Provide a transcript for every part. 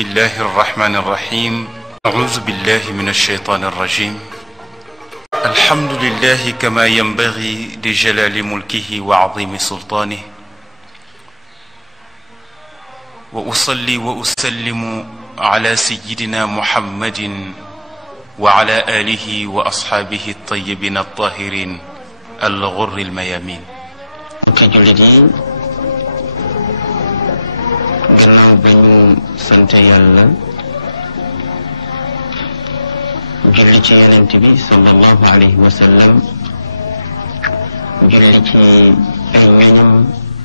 الله الرحمن الرحيم أعوذ بالله من الشيطان الرجيم الحمد لله كما ينبغي لجلال ملكه وعظيم سلطانه وأصلي وأسلم على سيدنا محمد وعلى آله وأصحابه الطيبين الطاهرين الغر الميامين gannaaw ba ñu sant yàlla julli ci yonent bi sallallahu alayhi wa sallam julli ci ay ñoñam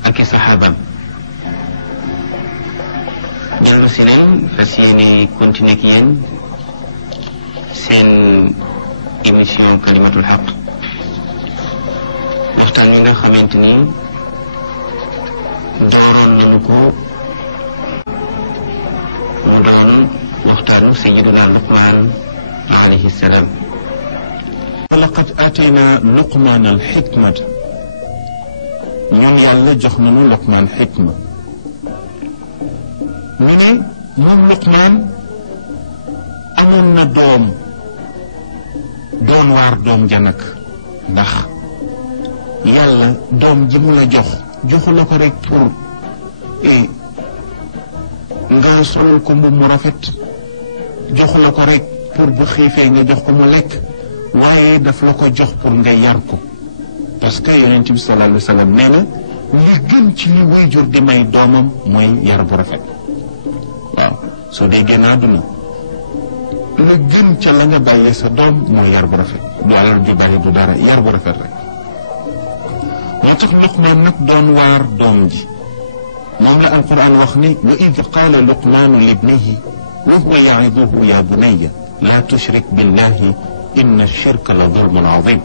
ak i saxaabam dellu si leen fas yéene continuer ak yéen seen émission kalimatul xaq waxtaan wi nga xamante ni dooroon nañu ko mu doon waxtaanu sayyiduna Luqmaan alayhi salaam. wa laqad aataynaa Luqmaan al-xikmata ñun yàlla jox nañu Luqmaan xikma ñu ne moom Luqmaan amoon na doom doon waar doom ja nag ndax yàlla doom ji mu la joxu la ko rek pour nga solul ko mbubb mu rafet joxu la ko rek pour bu xiifee nga jox ko mu lekk waaye daf la ko jox pour nga yar ko parce que yonent bi sallallahu alayhi wa sallam nee na li gën ci li waajur di may doomam mooy yar bu rafet waaw soo dee génn àdduna la gën ca la nga bàyyee sa doom mooy yar bu rafet du alal ju bari du dara yar bu rafet rek moo tax Luqmaan nag doon waar doom ji moom la alquran wax ne wa id qaala luqmaanu libnihi wa huwa ya'iduhu ya bunayya laa tushrik billahi inna shirka la zulmun azim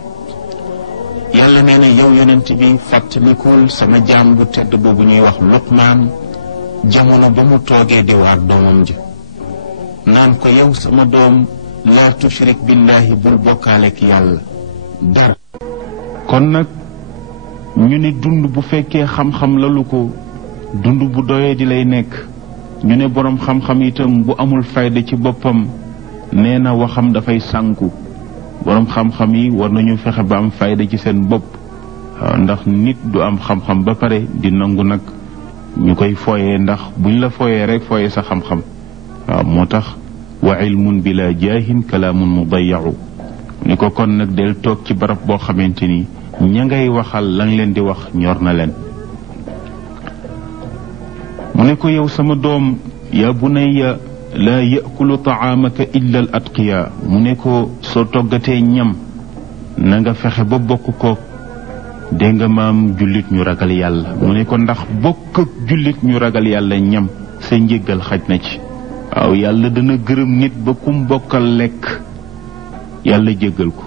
yàlla nee na yow yonent bi fàttalikul sama jaam bu tedd boobu ñuy wax Luqmaan jamono ba mu toogee di waar doomam ja naan ko yow sama doom laa tushrik billahi bul bokkaaleek yàlla dara kon nag ñu ne dund bu fekkee xam-xam lalu ko dund bu doyee di lay nekk ñu ne boroom xam-xam itam bu amul fayda ci boppam nee na waxam dafay sànku boroom xam-xam yi war nañu fexe ba am fayda ci seen bopp waaw ndax nit du am xam-xam ba pare di nangu nag ñu koy fooyee ndax buñ la fooyee rek fooyee sa xam-xam waaw moo tax wa ilmun bila jaahin kalaamun mudayyau ni ko kon nag del toog ci barab boo xamante ni ña ngay waxal lañ leen di wax ñor na leen mu ne ko yow sama doom yaa bunayya laa yakulu taamaka illa al atqiya mu ne ko soo toggatee ñam na nga fexe ba bokk ko dégg nga maam jullit ñu ragal yàlla mu ne ko ndax bokk ak jullit ñu ragal yàlla ñam sa njéggal xaj na ci waaw yàlla dana gërëm nit ba kum bokkal lekk yàlla jéggal ko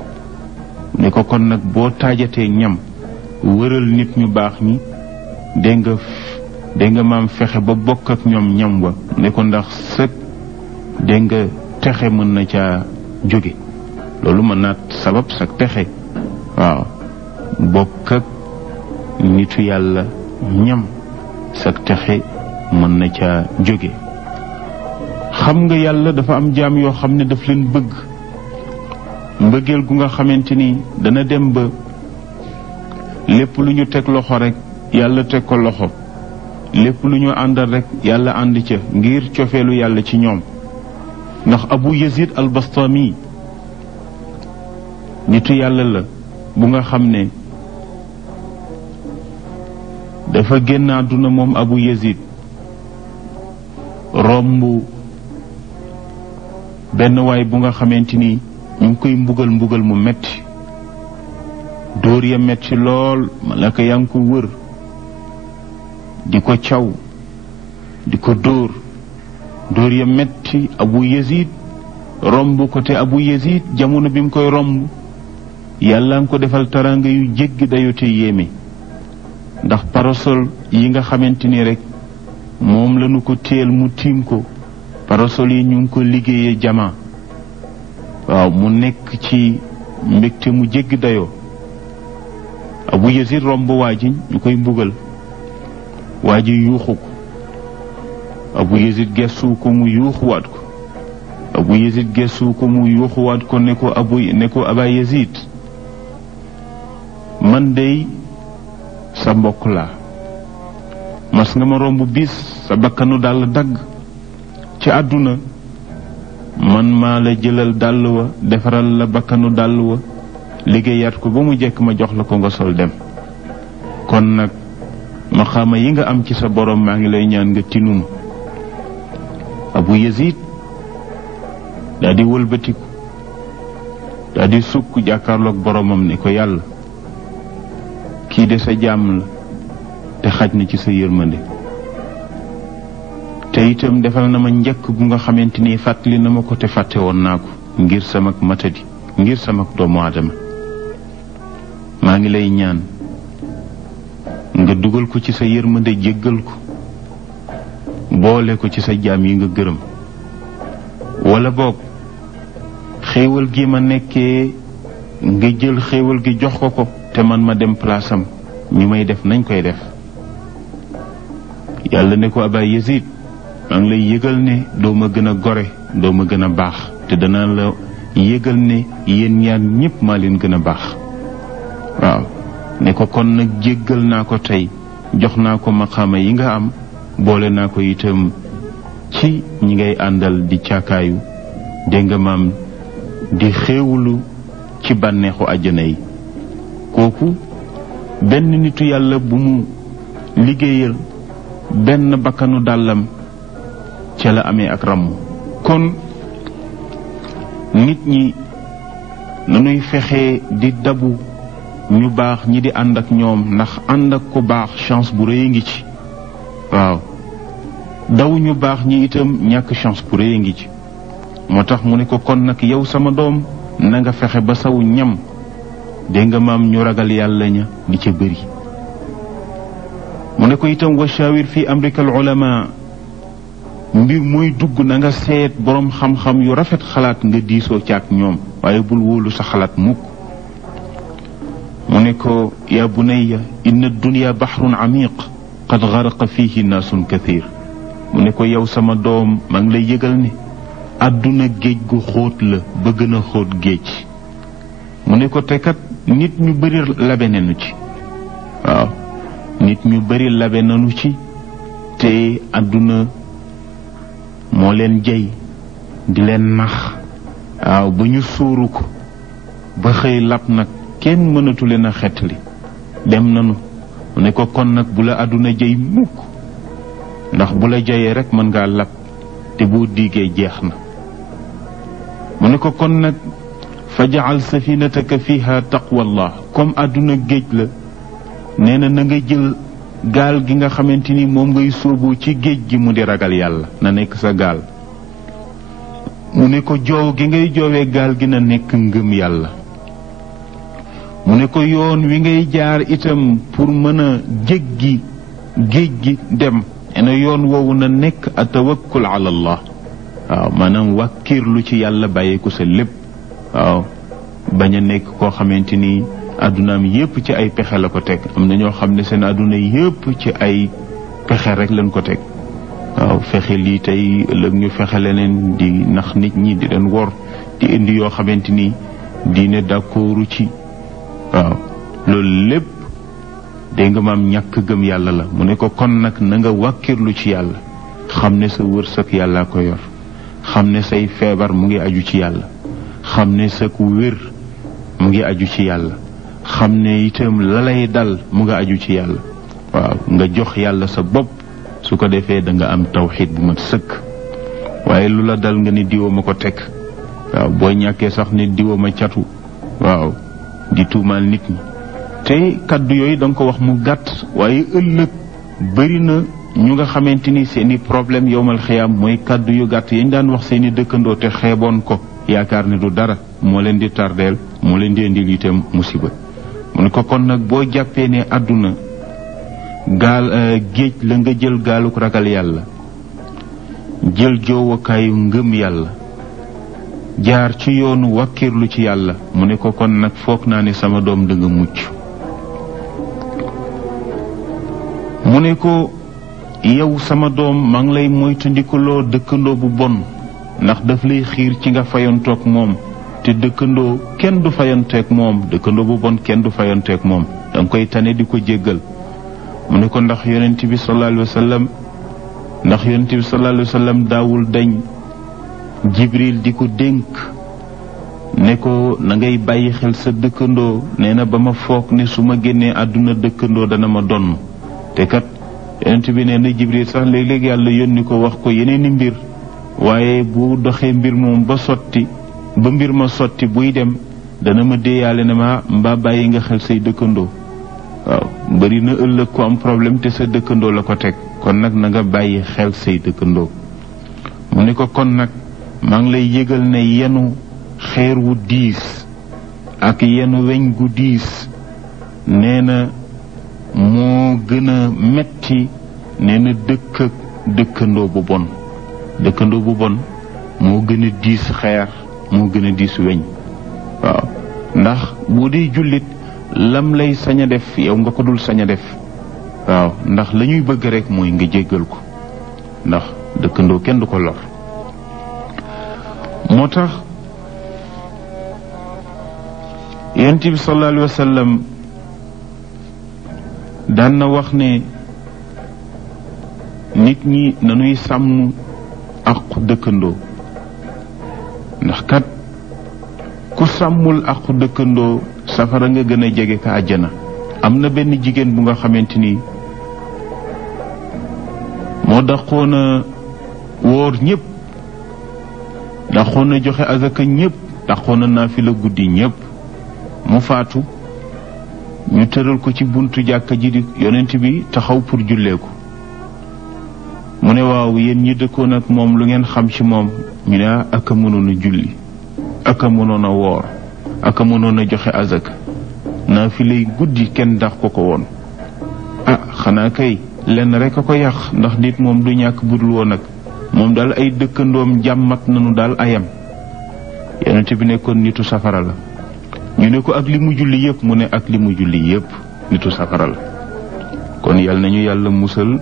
ne ko kon nag boo taajatee ñam wëral nit ñu baax ñi dégg nga maam fexe ba bokk ak ñoom ñam wa ne ko ndax sëg dégg nga texe mën na caa jóge loolu mën naa sabab sa texe waaw bokk ak nitu yàlla ñam sa texe mën na caa jóge xam nga yàlla dafa am jaam yoo xam ne daf leen bëgg mbëggeel gu nga xamante ni dana dem ba lépp lu ñu teg loxo rek yàlla teg ko loxo lépp lu ñu àndal rek yàlla ànd ca ngir cofeelu yàlla ci ñoom ndax Abu Yazid al-Bastami nitu yàlla la bu nga xam ne dafa génn àdduna moom Abu Yazid romb benn waay bu nga xamante ni ñu ngi koy mbugal mu metti dóor ya metti lool malaka yaa ngi ko wër di ko caw di ko dóor ya metti Abu Yazid romb ko te Abu Yazid jamono bi mu koy romb yàlla nga ko defal taranga yu jéggi dayo te yéeme ndax parasol yi nga xamante ni rek moom lañu ko téel mu tiim ko parasol yi ñu ngi ko liggéeyee jama waaw mu nekk ci mbégte mu jéggi dayoo Abu Yazid romb waa ji ñu koy mbugal waa ji yuuxu ko Abu Yazid gestu ko mu yuuxuwaat ko Abu Yazid gestu ko mu yuuxuwaat ko ne ko Aba Yazid man dey sa mbokk laa mas nga ma romb bis sa bakkanu dàll dagg ci àdduna man maa la jëlal dàll wa defaral la bakkanu dàll wa liggéeyaat ko ba mu jekk ma jox la ko nga sol dem kon nag maxaama yi nga am ci sa borom maa ngi lay ñaan nga tinum Abu Yazid daa di wëlbatiku daa di sukk jàkkaarloog boromam ni ko yàlla kii de sa jaam la te xaj na ci sa yërmande te itam defal na ma njëkk bu nga xamante ni fàttali na ma ko te fàtte woon naa ko ngir sama matadi ngir sama doomu aadama maa ngi lay ñaan nga dugal ko ci sa yërmande jéggal ko boole ko ci sa jaam yi nga gërëm wala boog xéewal gi ma nekkee nga jël xéewal gi jox ko te man ma dem place am ñu may def nañ koy def yàlla ne ko Aba Yazid maa ngi lay yëgal ne doo ma gën a gore doo ma gën a baax te danaa la yëgal ne yéen ñaar ñëpp maa leen gën a baax waaw ne ko kon nag jéggal naa ko tey jox naa ko maqaama yi nga am boole naa ko itam ci ñi ngay àndal di caakaayu dégg nga maam di xéewulu ci bànneexu àjjana yi kooku benn nitu yàlla bu mu liggéeyal benn bakkanu dàllam ca la amee ak ràmm kon nit ñi nanuy fexe di dabu ñu baax ñi di ànd ak ñoom ndax ànd ak ko baax chance bu rëy ngi ci waaw daw ñu baax ñi itam ñàkk chance bu rëy ngi ci moo tax mu ne ko kon nag yow sama doom na nga fexe ba saw ñam dégg nga maam ñu ragal yàlla ña di ca bëri mu ne ko itam wa shawir fi amrika al ulama mbir mooy dugg na nga seet boroom xam-xam yu rafet xalaat nga diisoo ci ak ñoom waaye bul wóolu sa xalaat mukk mu ne ko yaa bunayya inna dunya bahrun amiq qad garaqa fihi naasun kathir mu ne ko yow sama doom maa ngi lay yëgal ni àdduna géej gu xóot la ba gën a xóot géej mu ne ko te kat nit ñu bari labe nañu ci waaw nit ñu bari labe nañu ci te àdduna moo leen jey di leen nax waaw ba ñu suuru ko ba xëy lab nag kenn mënatu leen a xettali dem nanu mu ne ko kon nag bu la àdduna jey mukk ndax bu la jeyee rek mën ngaa lab te boo diigee jeex na mu ne ko kon nag fa jacal safinataka fiha taqwallah comme àdduna géej la nee na nga jël gaal gi nga xamante ni moom ngay sóobu ci géej gi mu di ragal yàlla na nekk sa gaal mu ne ko joow gi ngay joowee gaal gi na nekk ngëm yàlla mu ne ko yoon wi ngay jaar itam pour mën a jéggi géej gi dem ena yoon woowu na nekk a tawakkul ala allah waaw maanaam wàkkirlu ci yàlla bàyyeeku sa lépp waaw bañ a nekk koo xamante ni addunaam yépp ci ay pexe la ko teg am na ñoo xam ne seen adduna yépp ci ay pexe rek lañ ko teg waaw fexe lii tey ëllëg ñu fexe leneen di nax nit ñi di leen wor di indi yoo xamante ni diine d'accordu ci waaw loolu lépp dégg nga maam ñàkk gëm yàlla la mu ne ko kon nag na nga wàkkirlu ci yàlla xam ne sa wërsëg yàllaa ko yor xam ne say feebar mu ngi aju ci yàlla xam ne sa ku wér mu ngi aju ci yàlla xam ne itam la lay dal mu nga aju ci yàlla waaw nga jox yàlla sa bopp su ko defee da nga am tawxiid bu mat sëkk waaye lu la dal nga ne diwa ma ko teg waaw boo ñàkkee sax ne diwa ma catu waaw di tuumaal nit ñi te kaddu yooyu da nga ko wax mu gàtt waaye ëllëg bëri na ñu nga xamante ni seeni problème yowmal xiyaam mooy kaddu yu gàtt yañ daan wax seeni dëkkandoo te xeeboon ko yaakaar ne du dara moo leen di tardeel moo leen di indil itam musiba mu ne ko kon nag boo jàppee ne àdduna gaal géej la nga jël gaaluk ragal yàlla jël joowakaayu ngëm yàlla jaar ci yoonu wàkkirlu ci yàlla mu ne ko kon nag foog naa ne sama doom da nga mucc mu ne ko yow sama doom maa ngi lay moytandikuloo dëkkandoo bu bon ndax daf lay xiir ci nga fayantoog moom te dëkkandoo kenn du fayanteeg moom dëkkandoo bu bon kenn du fayanteeg moom danga koy tane di ko jéggal mu ne ko ndax yonent bi sallallahu alayhi wa sallam daawul dañ Jibril di ko dénk ne ko na ngay bàyyi xel sa dëkkandoo nee na ba ma foog ne su ma génnee àdduna dëkkandoo dana ma donn te kat yonent bi nee na Jibril sax léeg-léeg yàlla yónni ko wax ko yeneeni mbir waaye bu doxee mbir moom ba mbir ma sotti buy dem dana ma déeyaale ne ma mbaa bàyyi nga xel say dëkkandoo waaw bari na ëllëg ko am problème te sa dëkkandoo la ko teg kon nag na nga bàyyi xel say dëkkandoo mu ne ko kon nag maa ngi lay yëgal ne yenu xeer wu diis ak yenu weñ gu diis nee na moo gën a metti nee na dëkk ak dëkkandoo bu bon moo gën a diis xeer moo gën a diis weñ waaw ndax bu dee jullit lam lay sañ a def yow nga ko dul sañ a def waaw ndax la ñuy bëgg rek mooy nga jéggal ko ndax dëkkandoo kenn du ko lor moo tax yonent bi sallallahu alayhi wa sallam daan na wax ne nit ñi nañuy sàmm aqu dëkkandoo ndax kat ku sàmmul aqu dëkkandoo safara nga gën a jege ka àjjana am na benn jigéen bu nga xamante ni moo daqoon a wóor ñëpp daqoon a joxe azaka ñëpp daqoon a naafila guddi ñëpp mu faatu ñu tëral ko ci buntu jàkka ji di yonent bi taxaw pour jullee ko mu ne waaw yéen ñi dëkkoon ak moom lu ngeen xam ci moom ñu ne ak a mënoon a julli ak a mënoon a woor ak a mënoon a joxe azaka naafilay guddi kenn dax ko woon xanaa kay lenn rek a ko yàq ndax nit moom du ñàkk budul woon nag moom daal ay dëkkandoom jàmmat nañu daal ayam yonent bi nekkoon nitu safara la ñu ne ko ak li mu julli yépp mu ne ak li mu julli yépp nitu safara la kon yal nañu yàlla musal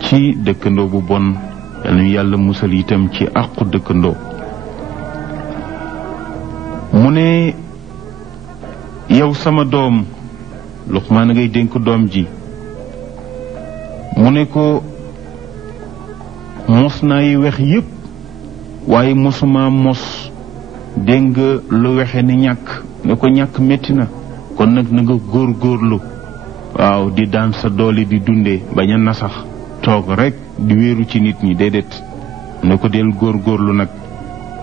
ci dëkkandoo bu bon yal nañu yàlla musal itam ci àqu dëkkandoo mu ne yow sama doom Luqmaan ngay dénk doom ji mu ne ko mos naa yi wex yépp waaye mosuma mos dégg nga lu wexe ni ñàkk nga ko ñàkk métti na kon nag na nga góorgóorlu waaw di daan sa doole di dundee bañ a nasax toog rek di wéeru ci nit ñi déedéet ne ko del góorgóorlu nag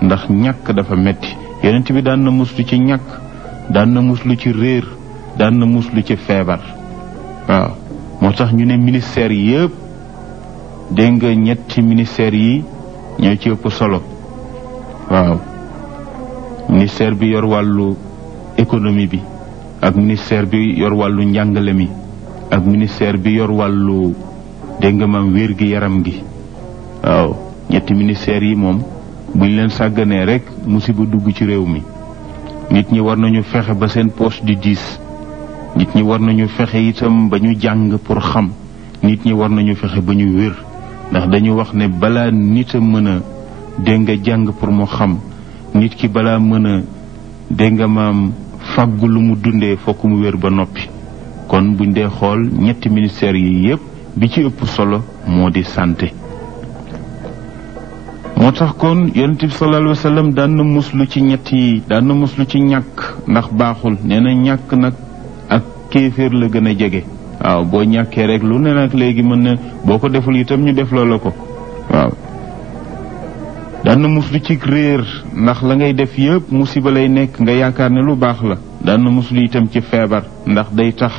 ndax ñàkk dafa metti yonent bi daan na muslu ci ñàkk daan na muslu ci réer daan na muslu ci feebar waaw moo tax ñu ne ministère yépp dégg nga ñetti ministère yi ñoo ci ëpp solo waaw ministère bi yor wàllu économie bi ak ministère bi yor wàllu njàngale mi ak ministère bi yor wàllu dégg nga maam wér gi yaram gi waaw ñetti ministère yi moom buñ leen sàgganee rek musiba dugg ci réew mi nit ñi war nañu fexe ba seen poche di diis nit ñi war nañu fexe itam ba ñu jàng pour xam nit ñi war nañu fexe ba ñu wér ndax dañu wax ne balaa nit a mën a dégg nga jàng pour mu xam nit ki balaa mën a dégg nga maam fàggu lu mu dundee fokk mu wér ba noppi kon buñ dee xool ñetti ministères yi yépp bi ci ëpp solo moo di santé moo tax kon yonent bi sallallahu alayhi wa sallam daan na muslu ci ñett yi daan na muslu ci ñàkk ndax baaxul nee na ñàkk nag ak kéeféer la gën a jege waaw boo ñàkkee rek lu ne nag léegi mën na boo ko deful itam ñu def loola ko waaw daan na muslu ci réer ndax la ngay def yépp musiba lay nekk nga yaakaar ne lu baax la daan na muslu itam ci feebar ndax day tax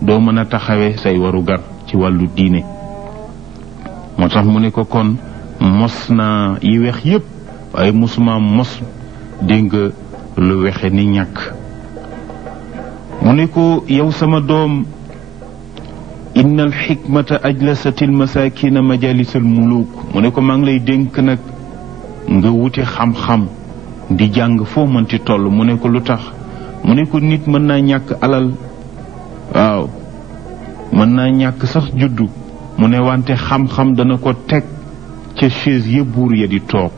doo mën a taxawee say waru gar ci wàllu diine moo tax mu ne ko kon mos naa yi wex yépp waaye mosuma mos dégg nga lu wexe ni ñàkk mu ne ko yow sama doom inna al xikmata ajlasati al masakina majalis al muluk mu ne ko maa ngi lay dénk nag nga wuti xam-xam di jàng foo mënti toll mu ne ko lu tax mu ne ko nit mën naa ñàkk alal waaw mën naa ñàkk sax juddu mu ne wante xam-xam dana ko teg ca chaise ya buur ya di toog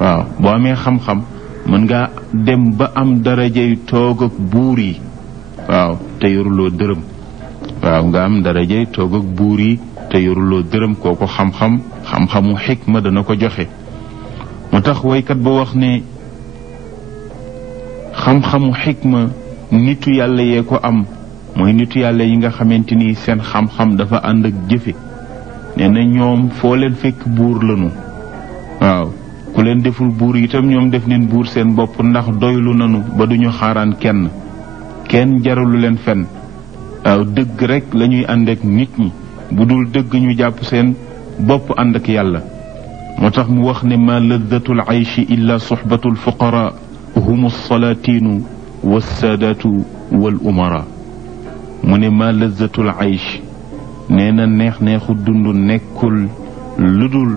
waaw boo amee xam-xam mën nga dem ba am darajay toog ak buur yi waaw te yoruloo dërëm waaw nga am darajay toog ak buur yi te yoruloo dërëm kooku xam-xamu xikma dana ko joxe moo tax waykat ba wax ne xam-xamu xikma nitu yàlla yee ko am mooy nitu yàlla yi nga xamante ni seen xam-xam dafa ànd ak jëfe nee na ñoom foo leen fekk buur lanu waaw ku leen deful buur itam ñoom def leen buur seen bopp ndax doylu nanu ba duñu xaaraan kenn jaralu leen fenn waaw dëgg rek la ñuy ànd ak nit ñi bu dul dëgg ñu jàpp seen bopp ànd ak yàlla moo tax mu wax ne ma laddatul ayshi illa suxbatul fuqara humu salaatinu wassaadaatu wal umara mu ne ma laddatul ayshi nee na neex-neexu dund nekkul lu dul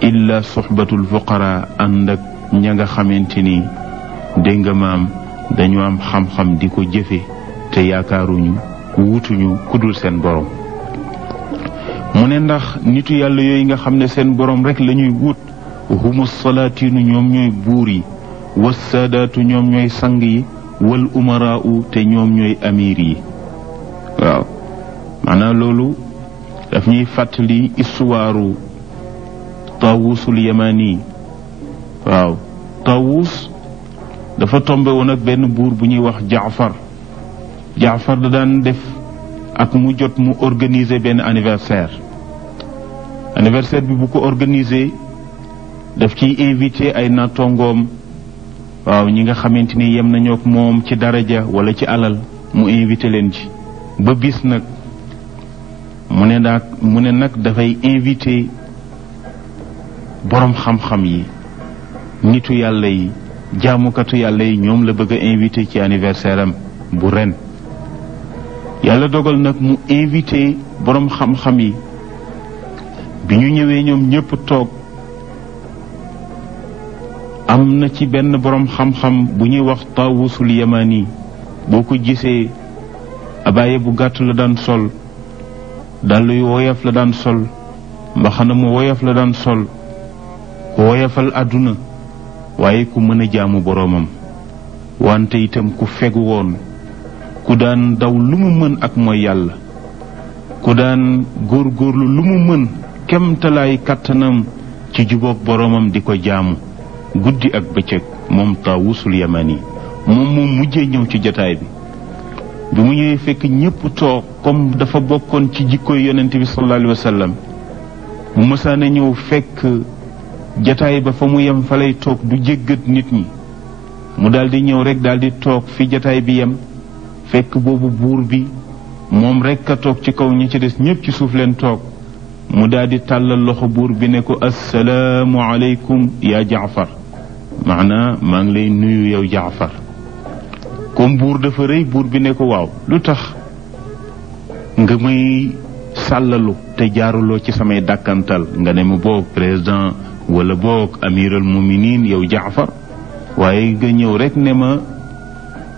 illa suxbatul fuqara ànd ak ña nga xamante ni dégg nga maam dañu am xam-xam di ko jëfe te yaakaaruñu wutuñu ku dul seen borom mu ne ndax nitu yàlla yooyu nga xam ne seen borom rek la ñuy wut humu salaatinu ñoom ñooy buur yi wassaadaatu ñoom ñooy sang yi wal umaraau te ñoom ñooy amir yi waaw maanaam loolu daf ñuy fàttali istuwaaru Taawusul Yamani waaw Taawus dafa tombe woon ak benn buur bu ñuy wax Jaafar da daan def ak mu jot mu organiser benn anniversaire bi bu ko organiser daf ciy invité ay nattongoom waaw ñi nga xamante ni yem nañoo ak moom ci daraja wala ci alal mu invité leen ci ba bis nag mu ne nag dafay invité boroom xam-xam yi nitu yàlla yi jaamukatu yàlla yi ñoom la bëgg a invité ci anniversaire am bu ren yàlla dogal nag mu invité boroom xam-xam yi bi ñu ñëwee ñoom ñépp toog am na ci benn boroom xam-xam bu ñuy wax Taawusul Yamani boo ko gisee abaaye bu gàtt la daan sol dàll yu woyof la daan sol mbaxana mu woyof la daan sol woyofal àdduna waaye ku mën a jaamu boroomam wante itam ku fegu woon ku daan daw lu mu mën ak mooy yàlla ku daan góorgóorlu lu mu mën kemtalaay kàttanam ci jubóog boroomam di ko jaamu guddi ak bëccëg moom Taawusul Yamani moom mujjee ñëw ci jataay bi mu ñëwee fekk ñépp toog comme dafa bokkoon ci jikkoy yonent bi sallallahu alayhi wa sallam bu mësaane ñëw fekk jataay ba fa mu yem fa lay toog du jéggat nit ñi mu daldi ñëw rek daldi toog fi jataay bi yem fekk boobu buur bi moom rek a toog ci kaw ñi ci des ñépp ci suuf leen toog mu daldi tàllal loxo buur bi ne ko assalaamu aleykum yaa Jaafar maanaa maa ngi lay nuyu yow Jaafar comme buur dafa rëy buur bi ne ko waaw lu tax nga may sàllalu te jaaruloo ci samay dàkkantal nga ne ma boog président wala boog amiral muminin yow Jaafar waaye nga ñëw rek ne ma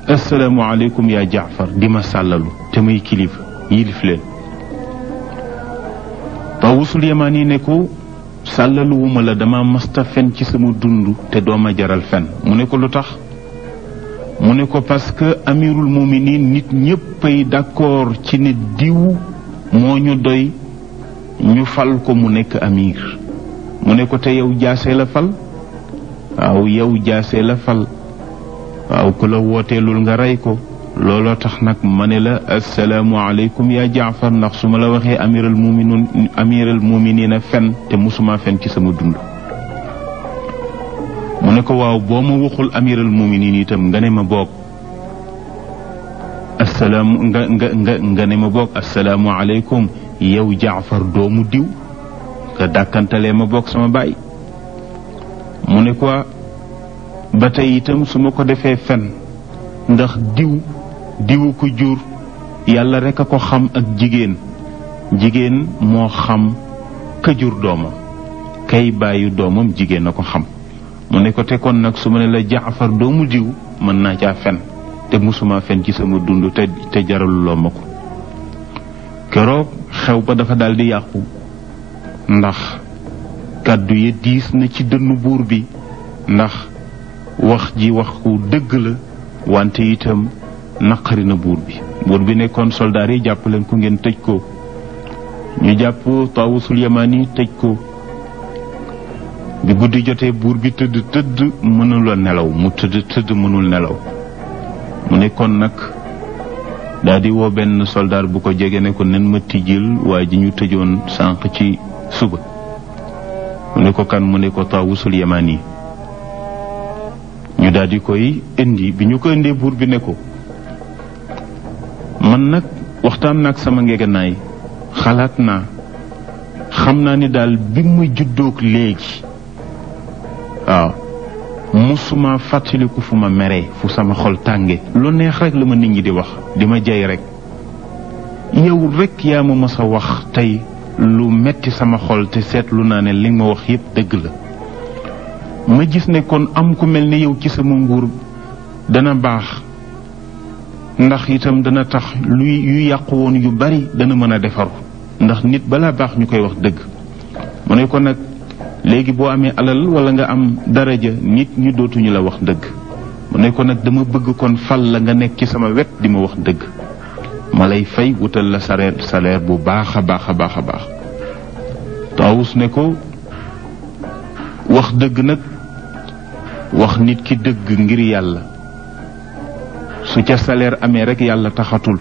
assalaamu aleykum yaa Jaafar di ma sàllalu te may kilifa yilif leen Taawusul Yamani ne ko sàllaluwuma la dama masta fen ci sama dund te dooma jaral fen mu ne ko lu tax mu ne ko parce que amirul muminin nit ñéppay d'accord ci ne diw moo ñu doy ñu fal ko mu nekk amir mu ne ko te yow jaasee la fal waaw yow jaasee la fal waaw ku la wooteelul nga rey ko looloo tax nag ma ne la assalaamu aleykum yaa Jaafar ndax su ma la waxee amiral muminina fen te musuma fen ci sama dund mu ne ko waaw boo ma waxul amiral muminin itam nga ne ma boog nga ne ma boog assalaamu aleykum yow Jaafar doomu diw nga dàkkantalee ma boog sama baay mu ne ko ba tey itam su ma ko defee fen ndax diwu ko jur yàlla rek a ko xam ak jigéen moo xam ka jur doomam kay bàyyi doomam jigéen a ko xam mu ne ko te kon nag su ma ne la Jaafar doomu diw mën naa caa fen te musuma fen ci sama dund te jaraluloo ma ko keroog xew ba dafa daldi yàqu ndax kàddu yi diis na ci dënnu buur bi ndax wax ji wax ku dëgg la wante itam naqari na buur bi nekkoon soldaar yi jàpp leen ko ngeen tëj ko ñu jàpp Taawusul Yamani tëj ko bi guddi jotee buur bi tëdd mënul nelaw mu tëdd mënul nelaw mu nekkoon nag daal di woo benn soldaar bu ko jege ne ko nen ma tijjil waa ji ñu tëjoon sànq ci suba mu ne ko kan mu ne ko Taawusul Yamani ñu daal di koy indi bi ñu ko indee buur bi ne ko man nag waxtaan nag sama ngegenaay xalaat naa xam naa ni daal bi ma juddoog léegi waaw musuma fàttaliku fu ma meree fu sama xol tànge lu neex rek la ma nit ñi di wax di ma jay rek yow rek yaa ma mës a wax tey lu metti sama xol te seetlu naa ne li nga ma wax yépp dëgg la ma gis ne kon am ku mel ni yow ci sama nguur dana baax ndax itam dana tax yu yàqu woon yu bari dana mën a defaru ndax nit balaa baax ñu koy wax dëgg mu ne ko nag léegi boo amee alal wala nga am daraja nit ñu dootuñu la wax dëgg mu ne ko nag dama bëgg kon fal la nga nekk ci sama wet di ma wax dëgg ma lay fay wutal la salaire bu baax a baax a baax a baax Taawus ne ko wax dëgg nag wax nit ki dëgg ngir yàlla su ca salaire amee rek yàlla taxatul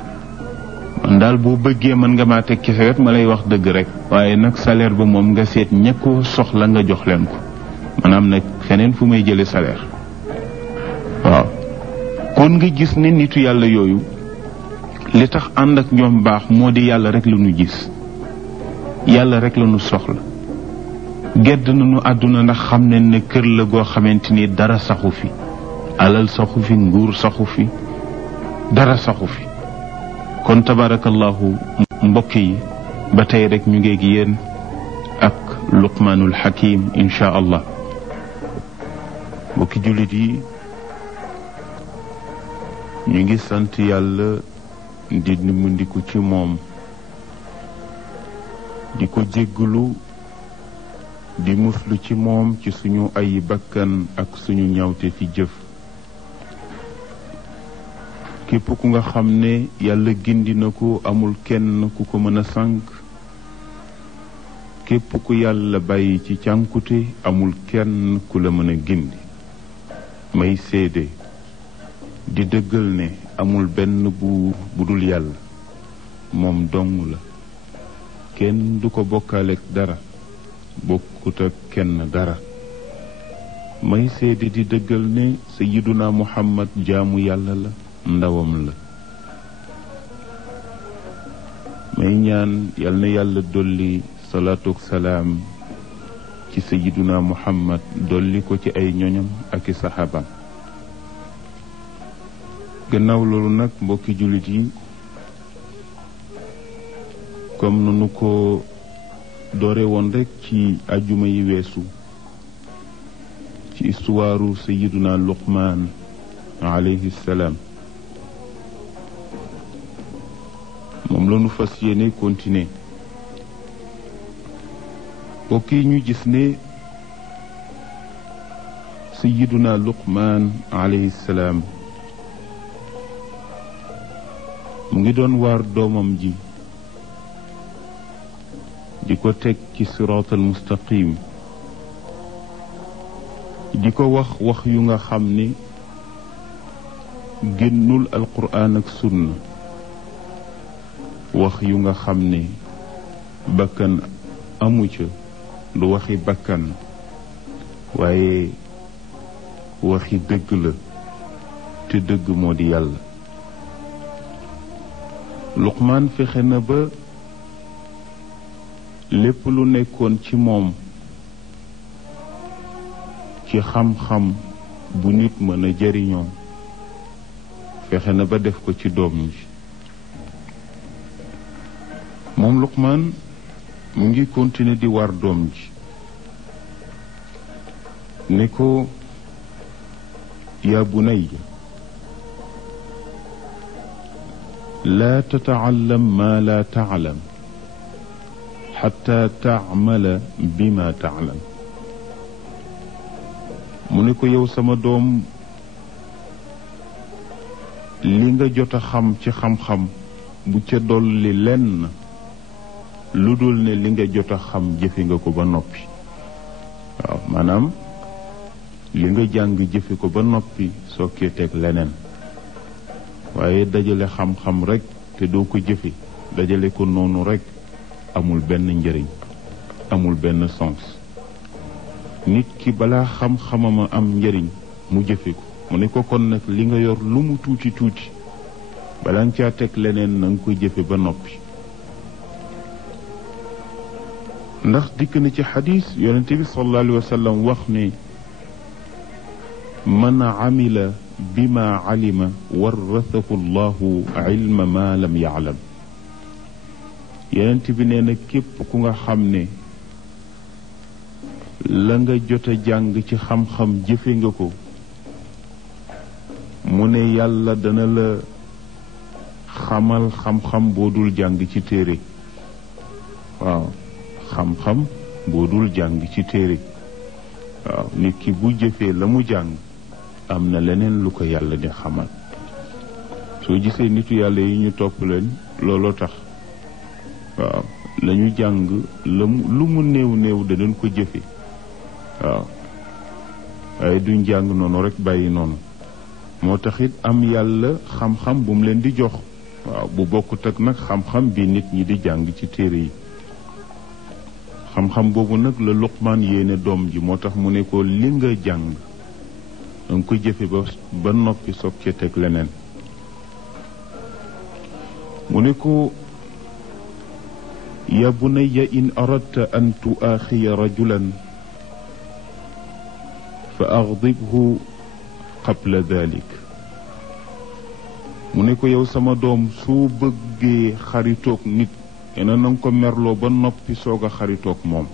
man daal boo bëggee mën nga maa teg ci sa wet ma lay wax dëgg rek waaye nag salaire ba moom nga seet ña ko soxla nga jox leen ko maanaam nag feneen fu may jële salaire waaw kon nga gis ne nitu yàlla yooyu li tax ànd ak ñoom baax moo di yàlla rek la ñu gis yàlla rek la ñu soxla gedd nañu àdduna ndax xam ne ne kër la goo xamante ni dara saxu fi alal saxu fi nguur saxu fi dara saxu fi kon tabarakallahu mbokk yi ba tey rek ñu ngeeg yéen ak Luqmaanul Hakim insha allah mbokki jullit yi ñu ngi sant yàlla di nimbandiku ci moom di ko jéggulu di muslu ci moom ci suñu ay bakkan ak suñu ñawte fi jëf képp ku nga xam ne yàlla gindi na ko amul kenn ku ko mën a sànk képp ku yàlla bàyyi ci cànkute amul kenn ku la mën a gindi may seede di dëggal ne amul benn buur bu dul yàlla moom dong la kenn du ko bokkaaleeg dara bokkut ak kenn dara may seede di dëggal ne sayyiduna Muhammad jaamu yàlla la ndawam la may ñaan yal na yàlla dolli salaatu ak salaam ci sayyiduna Muhammad dolli ko ci ay ñoñam ak i saxaabam gannaaw loolu nag mbokki jullit yi comme nanu ko doore woon rekk ci ajjuma yi weesu ci istuwaaru sayyiduna Luqmaan alayhi salaam moom la nu fas yéene continuer mbokk yi ñu gis ne sayyiduna Luqmaan alayhi salaam mu ngi doon waar doomam ji di ko teg ci siraatal mustaqim di ko wax yu nga xam ne génnul alquraan ak sunna wax yu nga xam ne bakkan amu ca du waxi bakkan waaye waxi dëgg la te dëgg moo di yàlla Luqmaan fexe na ba lépp lu nekkoon ci moom ci xam-xam bu nit mën a jariñoo fexe na ba def ko ci doom ji moom Luqmaan mu ngi continuer di war doom ji ne ko yaa bunayya laa tatacallam maa laa taclam xataa tacmala bima taclam. mu ne ko yow sama doom li nga jot a xam ci xam-xam bu ca dolli lenn lu dul ne li nga jot a xam jëfe nga ko ba noppi. waaw maanaam li nga jàng jëfe ko ba noppi soo kee teg leneen, waaye dajale xam-xam rek te doo ko jëfe, dajale ko noonu rek amul benn njëriñ, amul benn sens. nit ki balaa xam-xamama am njëriñ mu jëfe ko. mu ne ko kon nag li nga yor lu mu tuuti tuuti balaa nga caa teg leneen na nga ko jëfe ba noppi. ndax dikk na ci xadis yonente bi sallallahu alayhi wa sallam wax ne man amila bima alima warrathahu llahu ilma ma lam yaalam. yonente bi nee na képp ku nga xam ne la nga jot a jàng ci xam-xam jëfe nga ko, mu ne yàlla dana la xamal xam-xam boo dul jàng ci téere. waaw xam-xam boo dul jàng ci téere. waaw nit ki bu jëfee la mu jàng am na leneen lu ko yàlla di xamal. soo gisee nitu yàlla yi ñu topp leen looloo tax. waaw la ñu jàng lu mu néew néew danañ ko jëfe. waaw waaye duñ jàng noonu rek bàyyi noonu. moo tax it am yàlla xam-xam bu mu leen di jox. waaw bu bokkut ak nag xam-xam bi nit ñi di jàng ci téere yi. xam-xam boobu nag la Luqmaan yéene doom ji, moo tax mu ne ko li nga jàng danga ko jëfe ba noppi soog ca teg leneen. mu ne ko ya bunayya in aradta an tuaaxiya rajulan fa aghdibhu qabla dalik. mu ne ko yow sama doom soo bëggee xaritoog nit ena na nga ko merloo ba noppi soog a xaritoog moom.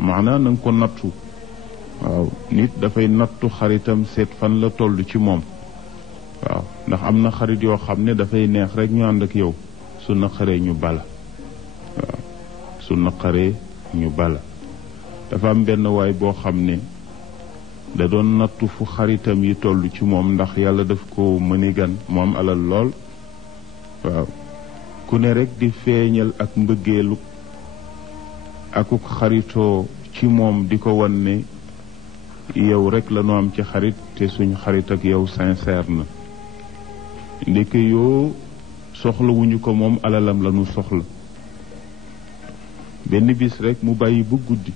maanaa na nga ko nattu. waaw nit dafay nattu xaritam seet fan la toll ci moom. waaw ndax am na xarit yoo xam ne dafay neex rek ñu ànd ak yow, su naqaree ñu bala. waaw su naqaree ñu bala. dafa am benn waay boo xam ne da doon nattu fu xaritam yi toll ci moom, ndax yàlla daf ko mëni gan, mu am alal lool. waaw ku ne rek di feeñal ak mbëggeelu akuk xaritoo ci moom, di ko wan ne yow rek la nu am ci xarit te suñ xarit ak yow sincère na. ndeke yoo soxlawuñu ko, moom alalam la nu soxla. benn bis rek mu bàyyi bu guddi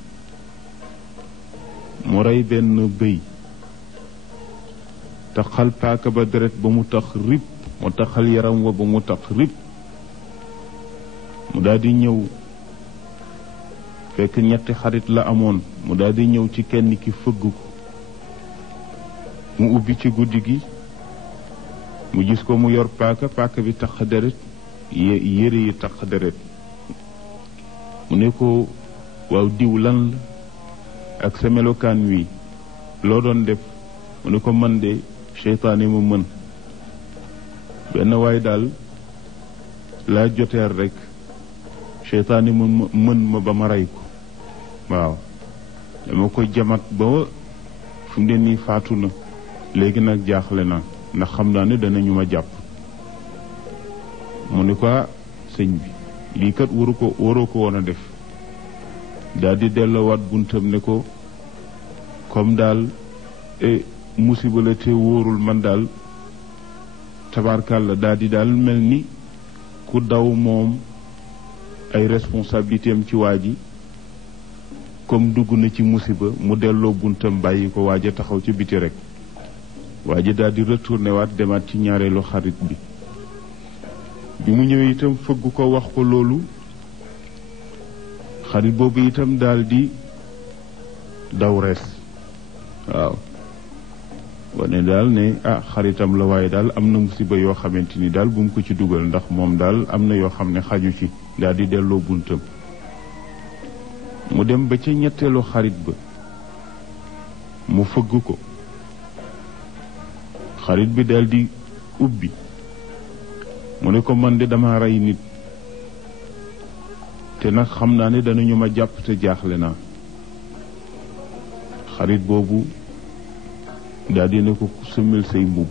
mu rey benn bëy, taxal paaka ba deret ba mu tax rib, mu taxal yaram wa ba mu tax rib. mu daldi ñëw fekk ñetti xarit la amoon, mu daldi ñëw ci kenn ki fëgg ko. mu ubbi ci guddi gi mu gis ko mu yor paaka bi tax deret, yére yi tax deret. mu ne ko waaw diw lan la ak sa melokaan wi loo doon def? mu ne ko man de seytaane mu mën. benn waay daal laa joteer rek seytaane mu mën ma ba ma rey ko. waaw dama ko jamat ba fu mu ne nii faatu na. léegi nag jaaxle na ndax xam naa ne danañu ma jàpp. mu ne ko sëñ bi lii kat waroo ko woon a def. daal di delloowaat buntam ne ko comme daal musiba la te wóorul, man daal tabarkàlla daal di daal mel ni ku daw moom ay responsabilité am ci waa ji. comme dugg na ci musiba mu delloo buntam bàyyi ko waaj a taxaw ci biti rek. waa ji daal di retourné waat demaat ci ñaareelu xarit bi. bi mu ñëwee itam fëgg ko wax ko loolu, xarit boobu itam daal di daw rees. waaw wane daal ne xaritam la, waaye daal am na musiba yoo xamante ni daal bu mu ko ci dugal, ndax moom daal am na yoo xam ne xaju ci. daal di delloo buntam. mu dem ba ca ñetteelu xarit ba mu fëgg ko. xarit bi daal di ubbi mu ne ko man de dama rey nit te nag xam naa ne danañu ma jàpp te jaaxle naa. xarit boobu daal di ne ko sumil say mbubb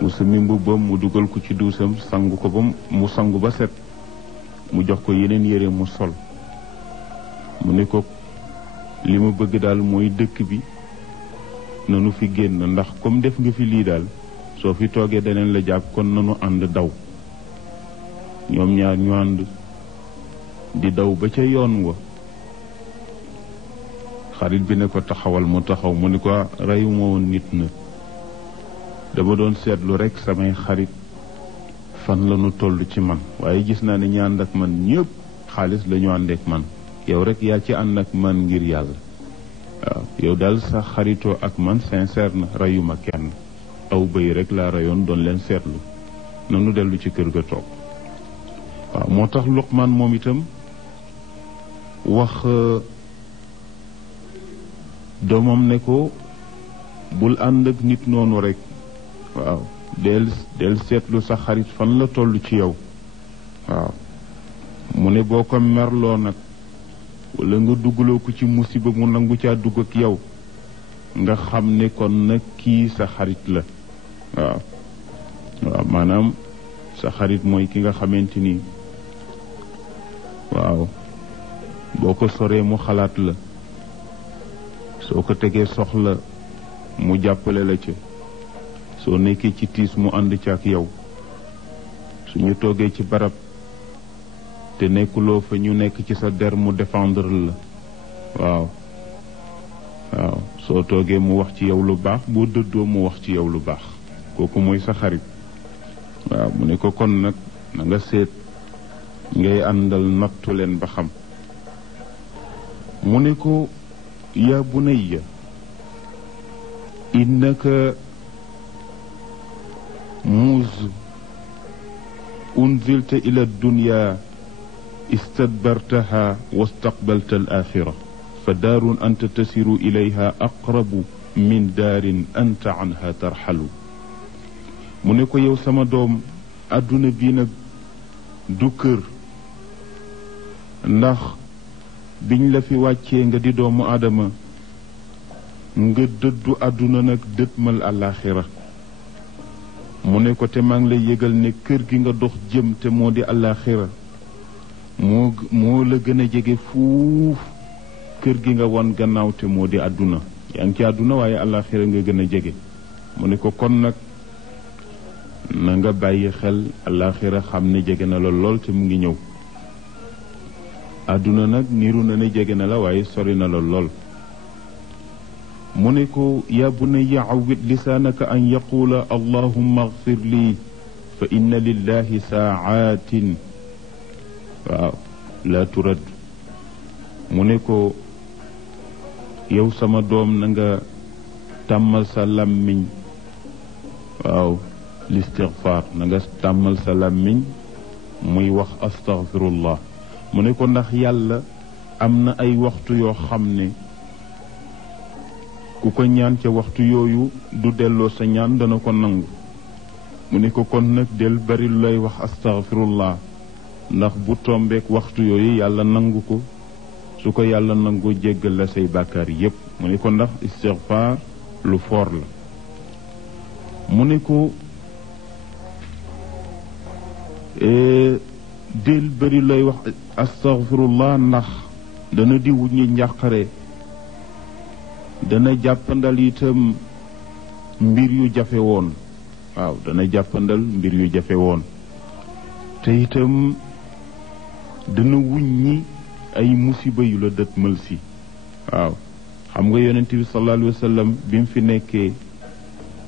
mu sumi mbubbam mu dugal ko ci duusam sangu ko ba mu sangu ba set mu jox ko yeneen yére mu sol mu ne ko li ma bëgg daal mooy dëkk bi nanu fi génn ndax comme def nga fi lii daal soo fi toogee daneen la jàpp kon nanu ànd daw. ñoom ñaar ñu ànd di daw ba ca yoon wa. xarit bi ne ko taxawal mu taxaw mu ne ko reyuma woon nit nag dama doon seetlu rekk samay xarit fan la ñu toll ci man waaye gis naa ne ñi ànd ak man ñëpp xaalis la ñu ànd ak man yow rek yaa ci ànd ak man ngir yàlla. waaw yow daal sa xaritoo ak man sincère na reyuma kenn aw bëy rek laa reyoon doon leen seetlu nanu dellu ci kër ga toog. waaw moo tax Luqmaan moom itam wax doomam ne ko bul ànd ak nit noonu rek. waaw del seetlu sa xarit fan la toll ci yow. waaw mu ne boo ko merloo nag wala nga duggaloo ko ci musiba mu nangu caa dugg ak yow nga xam ne kon nag kii sa xarit la. waaw waaw maanaam sa xarit mooy ki nga xamante ni waaw boo ko soree mu xalaat la soo ko tegee soxla mu jàppale la ca soo nekkee ci tiis mu ànd ca ak yow suñu toogee ci barab te nekkuloo fa ñu nekk ci sa der mu défendre la. waaw waaw soo toogee mu wax ci yow lu baax boo dëddoo mu wax ci yow lu baax kooku mooy sa xarit. waaw mu ne ko kon nag na nga seet ngay àndal nattu leen ba xam. mu ne ko yaa bunayya innaka muz unzilta ila dunya istadbartaha wastaqbalta al axira fa daarun anta tasiru ilayha aqrabu min daarin anta anha tarxalu. mu ne ko yow sama doom àdduna bii nag du kër ndax biñ la fi wàccee nga di doomu aadama nga dëddu àdduna nag dëtmal àllaaxira. mu ne ko te maa ngi lay yëgal ne kër gi nga dox jëm te moo di àllaaxira moo la gën a jege fuuf kër gi nga won gannaaw te moo di àdduna. yaa ngi ci àdduna waaye àllaaxira nga gën a jege. mu ne ko kon nag na nga bàyyi xel àllaaxira xam ne jege na la lool te mu ngi ñëw. àdduna nag niru na ne jege na la waaye sori na la lool. mu ne ko yaa bunayya awwid lisaanaka an yaquula allahumma agfir lii fa inna lillahi saacaatin waaw laa turad. mu ne ko yow sama doom na nga tàmmal sa làmmiñ waaw listigfaar na nga tàmmal sa làmmiñ muy wax astaghfirullah. mu ne ko ndax yàlla am na ay waxtu yoo xam ne ku ko ñaan ca waxtu yooyu du delloo sa ñaan dana ko nangu. mu ne ko kon nag del bari lu lay wax astaghfirullah ndax bu tombeek waxtu yooyu yàlla nangu ko su ko yàlla nangu jéggal la say bàkkaar yépp. mu ne ko ndax istighfar lu foor la. mu ne ko del bari lay wax astaghfirullah ndax dana di wuññi njàqare dana jàppandal itam mbir yu jafe woon. waaw dana jàppandal mbir yu jafe woon te itam dana wuññi ay musiba yu la dëtmal si. waaw xam nga yonent bi sallallahu alayhi wa sallam bi mu fi nekkee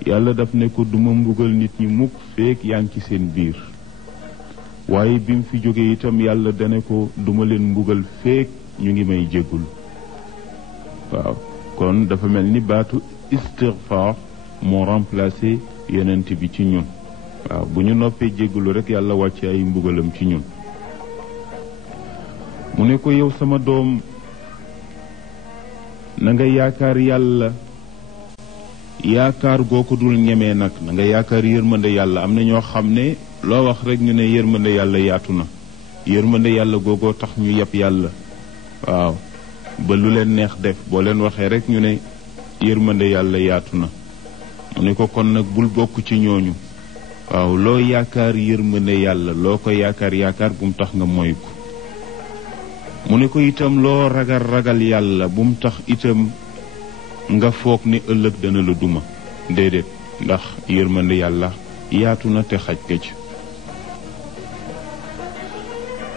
yàlla daf ne ko duma mbugal nit ñi mukk feek yaa ngi ci seen biir. waaye bi mu fi jógee itam yàlla dane ko duma leen mbugal feek ñu ngi may jéggul. waaw kon dafa mel ni baatu istighfar moo remplacé yonent bi ci ñun. waaw bu ñu noppee jéggulu rek yàlla wàcce ay mbugalam ci ñun. mu ne ko yow sama doom na nga yaakaar yàlla yaakaar goo ko dul ñemee nag na nga yaakaar yërmande yàlla. am na ñoo xam ne loo wax rek ñu ne yërmande yàlla yaatu na, yërmande yàlla googoo tax ñu yeb yàlla. waaw ba lu leen neex def, boo leen waxee rek ñu ne yërmande yàlla yaatu na. mu ne ko kon nag bul bokk ci ñooñu. waaw loo yaakaar yërmande yàlla, loo ko yaakaar bu mu tax nga moy ko. mu ne ko itam loo ragal yàlla bu mu tax itam nga foog ne ëllëg dana la duma. déedéet, ndax yërmande yàlla yaatu na te xaj ka ci.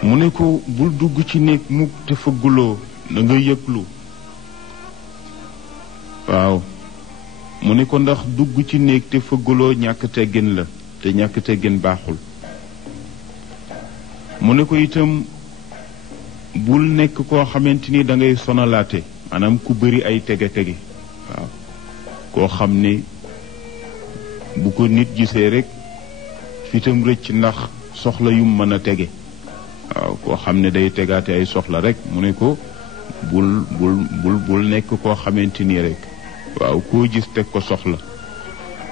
mu ne ko bul dugg ci néeg mukk te fëgguloo, na nga yëglu. waaw mu ne ko ndax dugg ci néeg te fëgguloo ñàkk teggin la, te ñàkk teggin baaxul. mu ne ko itam bul nekk koo xamante ni da ngay sonalaate, maanaam ku bëri ay tege-tege. waaw koo xam ne bu ko nit gisee rek fitam rëcc ndax soxla yum mën a tege. waaw koo xam ne day tegaate ay soxla rek. mu ne ko bul nekk koo xamante ni rek waaw koo gis teg ko soxla.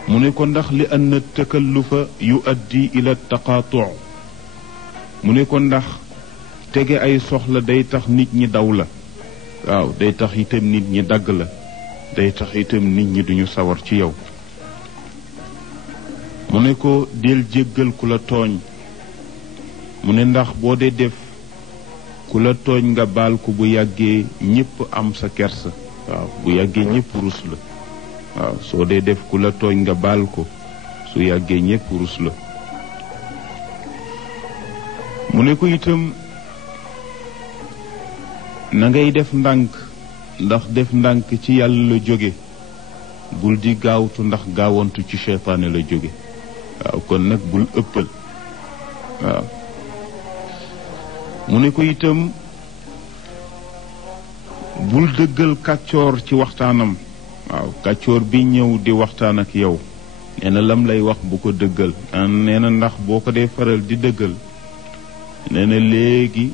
mu ne ko ndax li anna takallufa yuaddi ila taqaatu. mu ne ko ndax tege ay soxla day tax nit ñi daw la. waaw day tax itam nit ñi dagg la, day tax itam nit ñi duñu sawar ci yow. mu ne ko del jéggal ku la tooñ. mu ne ndax boo dee def ku la tooñ nga baal ko, bu yàggee ñépp am sa kersa. waaw bu yàggee ñépp rus la. waaw soo dee def ku la tooñ nga baal ko, su yàggee ñépp rus la. mu ne ko itam na ngay def ndànk, ndax def ndànk ci yàlla la jóge, bul di gaawtu ndax gaawantu ci seytaane la jóge. waaw kon nag bul ëppal. waaw mu ne ko itam bul dëggal kàccoor ci waxtaanam. waaw kàccoor bi ñëw di waxtaan ak yow, nee na lam lay wax bu ko dëggal. nee na ndax boo ko dee faral di dëggal, nee na léegi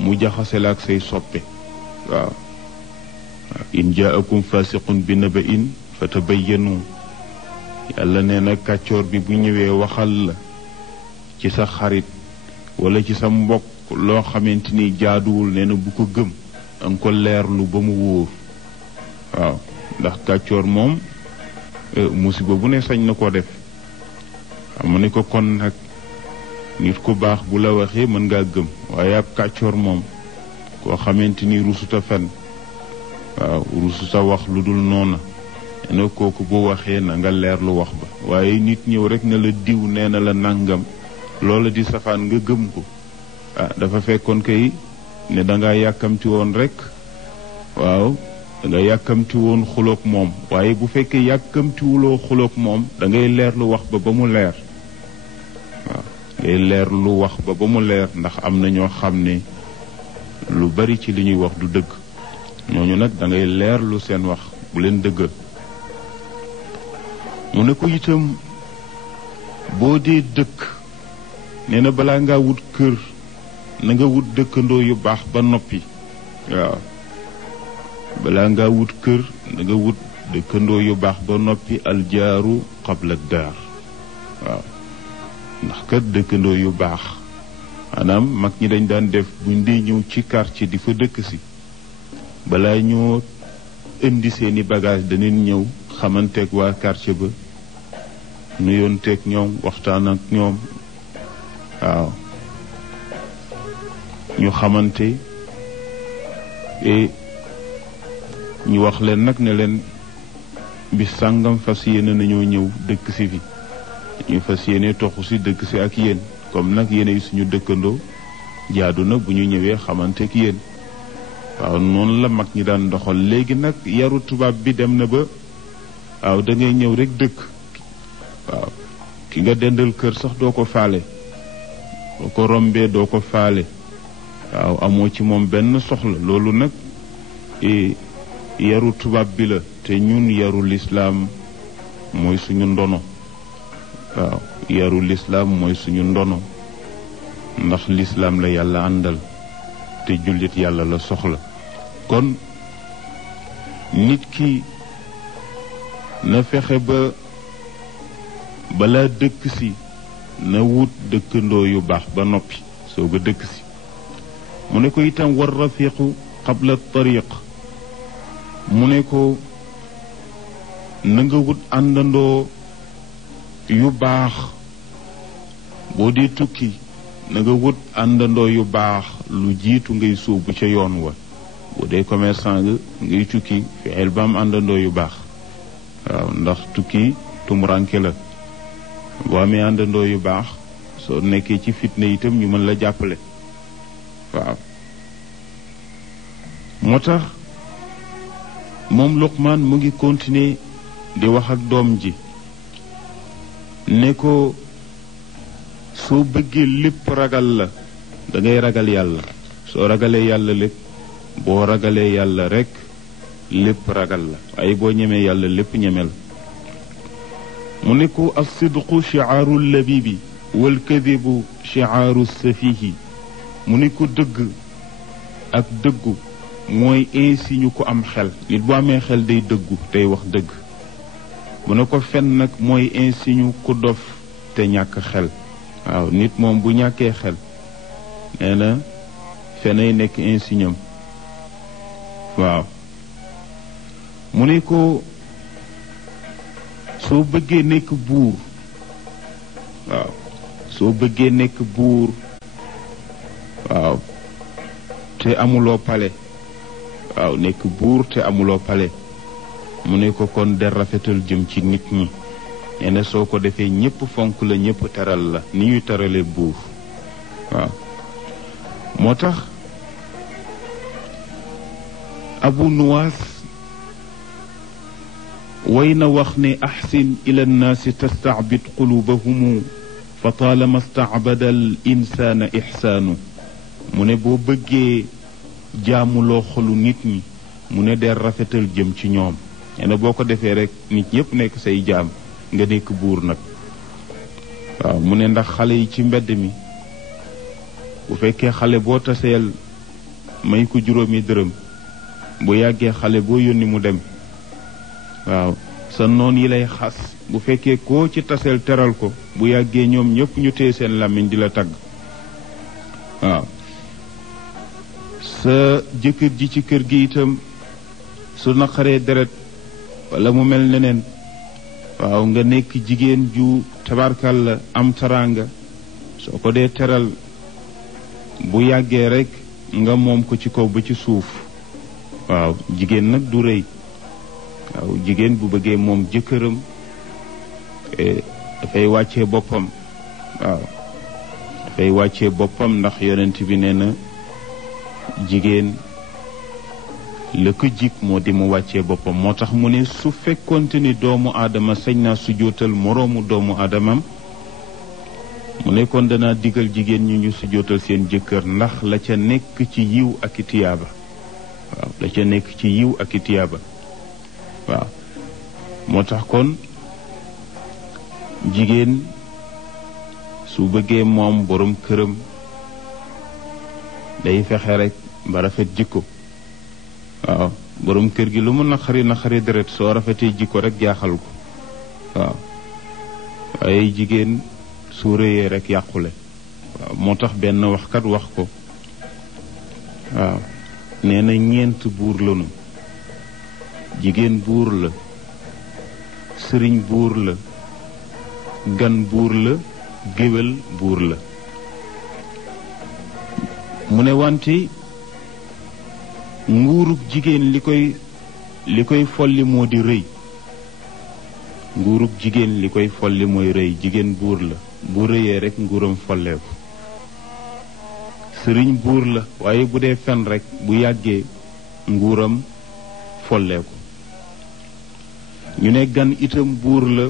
mu jaxase la ak say soppe. waaw in jaakum fasiqun bi naba'in fatabayyanu. yàlla nee na kàccoor bi bu ñëwee waxal la ci sa xarit wala ci sa mbokk loo xamante ni jaaduwul, nee na bu ko gëm, danga ko leerlu ba mu wóor. waaw ndax kàccoor moom musiba bu ne sañ na koo def. xam mu ne ko kon nag nit ku baax bu la waxee mën ngaa gëm, waaye ab kàccoor moom koo xamante ni rusuta fen, waaw rusuta wax lu dul noona, nee na kooku bu waxee na nga leerlu wax ba. waaye nit ñëw rek ne la diw nee na la nangam, loola di safaan nga gëm ko. dafa fekkoon kay ne danga yàkkamti woon rek. waaw danga yàkkamti woon xuloog moom, waaye bu fekkee yàkkamtiwuloo xuloog moom dangay leerlu wax ba mu leer. waaw ngay leerlu wax ba mu leer, ndax am na ñoo xam ne lu bari ci li ñuy wax du dëgg. ñooñu nag dangay leerlu seen wax, bu leen dëggal. mu ne ko itam boo dee dëkk, nee na balaa ngaa wut kër na nga wut dëkkandoo yu baax ba noppi. waaw balaa ngaa wut kër na nga wut dëkkandoo yu baax ba noppi. aljaaru qabla daar. waaw ndax kat dëkkandoo yu baax, maanaam mag ñi dañ daan def buñ dee ñëw ci quartier di fa dëkk si, balaa ñoo indi seeni bagage daneen ñëw xamanteeg waa quartier ba, nuyoonteeg ñoom, waxtaan ak ñoom. waaw ñu xamante ñu wax leen nag ne leen bis sàngam fas yéene nañoo ñëw dëkk si fi, ñu fas yéene toxu si dëkk si ak yéen, comme nag yéen suñu dëkkandoo jaadu na bu ñu ñëwee xamante ak yéen. waaw noonu la mag ñi daan doxal. léegi nag yaru tubaab bi dem na ba waaw da ngay ñëw rek dëkk. waaw ki nga dendal kër sax doo ko faale, boo ko rombee doo ko faale. waaw amoo ci moom benn soxla. loolu nag yaru tubaab bi la, te ñun yaru lislaam mooy suñu ndono. waaw yaru lislaam mooy suñu ndono, ndax lislaam la yàlla àndal, te jullit yàlla la soxla. kon nit ki na fexe ba balaa dëkk si na wut dëkkandoo yu baax ba noppi soog a dëkk si mu ne ko itam war rafiqu qabla tariq mu ne ko na nga wut àndandoo yu baax boo dee tukki na nga wut àndandoo yu baax lu jiitu ngay sóobu ca yoon wa boo dee commerçant nga ngay tukki fexeel ba am àndandoo yu baax waaw ndax tukki tumuranke la boo amee àndandoo yu baax soo nekkee ci fitna itam ñu mën la jàppale waaw moo tax moom Luqmaan mu ngi continuer di wax ak doom ji ne ko soo bëggee lépp ragal la da ngay ragal yàlla soo ragalee yàlla lépp boo ragalee yàlla rekk lépp ragal la waaye boo ñemee yàlla lépp ñeme la mu ne ko as-sidqu shi'aaru labibi wal kadibu shi'aaru safihi mu ne ko dëgg ak dëggu mooy insigne ko am xel nit bu amee xel day dëggu tey wax dëgg mu ne ko fen nag mooy insigne ku dof te ñàkk xel waaw nit moom bu ñàkkee xel nee na fenay nekk insigne am waaw mu ne ko soo bëggee nekk buur waaw soo bëggee nekk buur waaw te amuloo pale waaw nekk buur te amuloo pale mu ne ko kon der rafetal jëm ci nit ñi nee na soo ko defee ñépp fonk la ñépp teral la ni ñuy terale buur waaw moo tax Abu Nuwaas way na wax ne axsin ila nnaasi tastaabid qulubahumu fa taalama staabada al insaana ixsaanu mu ne boo bëggee jaamuloo xolu nit ñi mu ne der rafetal jëm ci ñoom nee na boo ko defee rek nit ñépp nekk say jaam nga nekk buur nag waaw mu ne ndax xale yi ci mbedd mi bu fekkee xale boo taseel may ko juróomi dërëm bu yàggee xale boo yónni mu dem waaw sa noon yi lay xas bu fekkee koo ci taseel teral ko bu yàggee ñoom ñépp ñu téye seen làmmiñ di la tagg waaw sa jëkkër ji ci kër gi itam su naqaree deret wala mu mel neneen waaw nga nekk jigéen ju tabarkal la am taraanga soo ko dee teral bu yàggee rekk nga moom ko ci kaw ba ci suuf waaw jigéen nag du rëy waaw jigéen bu bëggee moom jëkkëram dafay wàccee boppam waaw dafay wàccee boppam ndax yonent bi nee na jigéen la ko jig moo di mu wàccee boppam moo tax mu ne su fekkonte ni doomu aadama sañ naa sujjóotal moroomu doomu aadamam mu ne kon danaa digal jigéen ñi ñu sujjóotal seen jëkkër ndax la ca nekk ci yiw ak i tiyaaba waaw la ca nekk ci yiw ak i tiyaaba waaw moo tax kon jigéen su bëggee moom borom këram day fexe rek ba rafet jikko waaw borom kër gi lu mu naqari deret soo rafetee jikko rek jaaxal ko waaw waaye jigéen su réyee rek yàqule waaw moo tax benn waxkat wax ko waaw nee na ñeent buur lanu jigéen buur la sëriñ buur la gan buur la géwél buur la mu ne wante nguurug jigéen li koy folli moo di rëy nguurug jigéen li koy folli mooy rëy jigéen buur la bu rëyee rek nguuram folleeku sëriñ buur la waaye bu dee fen rek bu yàggee nguuram folleeku ñu ne gan itam buur la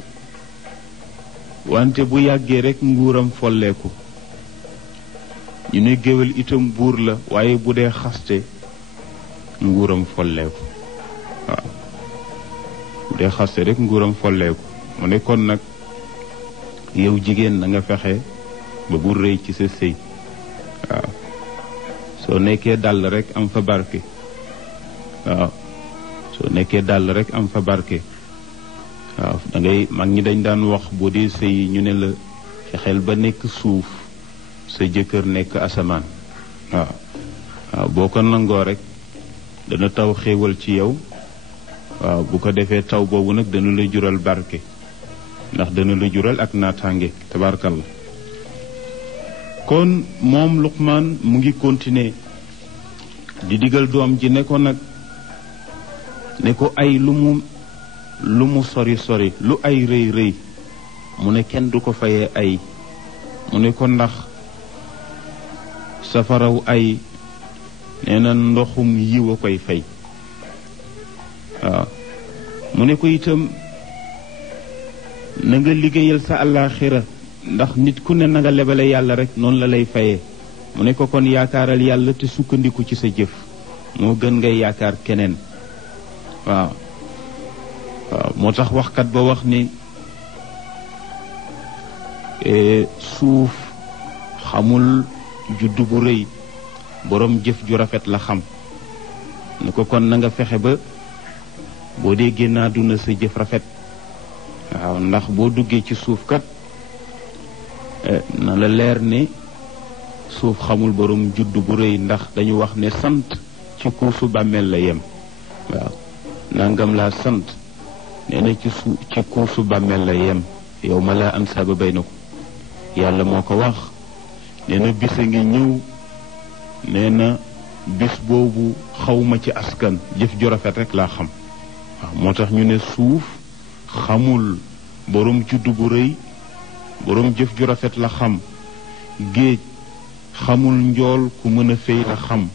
wante bu yàggee rek nguuram folleeku ñu ne géwél itam buur la waaye bu dee xaste nguuram folleeku waaw bu dee xaste rek nguuram folleeku mu ne kon nag yow jigéen na nga fexe ba bu rëy ci sa sëy waaw soo nekkee dàll rek am fa barke waaw soo nekkee dàll rek am fa barke waaw da ngay mag ñi dañ daan wax boo dee sëy ñu ne la fexeel ba nekk suuf sa jëkkër nekk asamaan. waaw boo ko nangoo rek dana taw xéewal ci yow. waaw bu ko defee taw boobu nag dana la jural barke ndax dana la jural ak naataange tabarkalla. kon moom Luqmaan mu ngi continuer di digal doom ji ne ko nag ne ko ay lu mu sori sori lu ay rëy rëy mu ne kenn du ko fayee ay mu ne ko ndax safaraw ay nee na ndoxum yiw a koy fay. waaw mu ne ko itam na nga liggéeyal sa àllaaxira ndax nit ku ne na nga lebale yàlla rek noonu la lay fayee. mu ne ko kon yaakaaral yàlla te sukkandiku ci sa jëf moo gën ngay yaakaar keneen. waaw moo tax waxkat ba wax ni suuf xamul juddu bu rëy boroom jëf ju rafet la xam. ne ko kon na nga fexe ba boo dee génn àdduna sa jëf rafet. waaw ndax boo duggee ci suuf kat na la leer ne suuf xamul borom juddu bu rëy ndax dañu wax ne sant ci kuusu bàmmeel la yem. waaw nangam laa sant nee na ci kuusu bàmmeel la yem yow ma laa ansaaba baynakum yàlla moo ko wax. nee na bis a ngi ñëw nee na bis boobu xawma ci askan jëf ju rafet rek laa xam. waaw moo tax ñu ne suuf xamul borom juddu bu rëy borom jëf ju rafet la xam. géej xamul njool ku mën a fay la xam.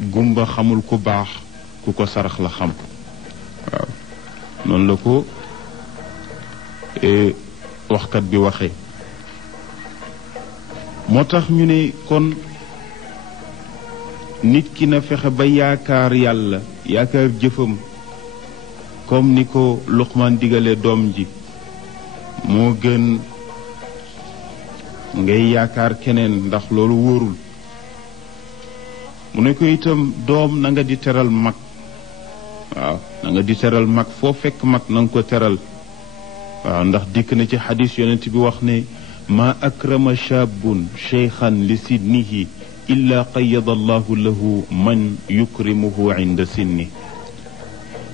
gumba xamul ku baax ku ko sarax la xam. waaw noonu la ko waxkat bi waxee. moo tax ñu ne kon nit ki na fexe ba yaakaar yàlla yaakaar jëfam comme ni ko Luqmaan digalee doom ji moo gën ngay yaakaar keneen ndax loolu wóorul. mu ne ko itam doom na nga di teral mag. waaw na nga di teral mag foo fekk mag na nga ko teral. waaw ndax dikk na ci xadis yonent bi wax ne ma akrama shaabun cheykhan li sinnihi illa qayyada allahu lahu man yukrimuhu inda sinni.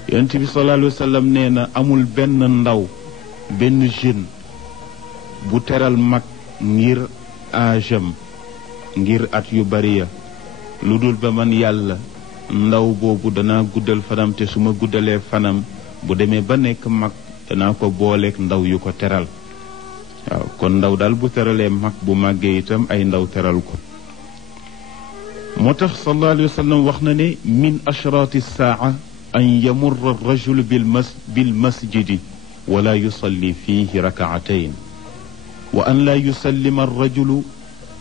yonent bi sallallahu alayhi wa sallam nee na amul benn ndaw benn jeune bu teral mag ngir aajam ngir at yu bari ya lu dul ba man yàlla ndaw boobu danaa guddal fanam te su ma guddalee fanam bu demee ba nekk mag danaa ko booleeg ndaw yu ko teral. waaw kon ndaw daal bu teralee mag bu màggee itam ay ndaw teral ko. moo tax sallallahu alayhi wa sallam wax na ne min ashraati saaca an yamurra arrajulu bil masjidi wala yusalli fihi rakaatayn wa an laa yusallima arrajulu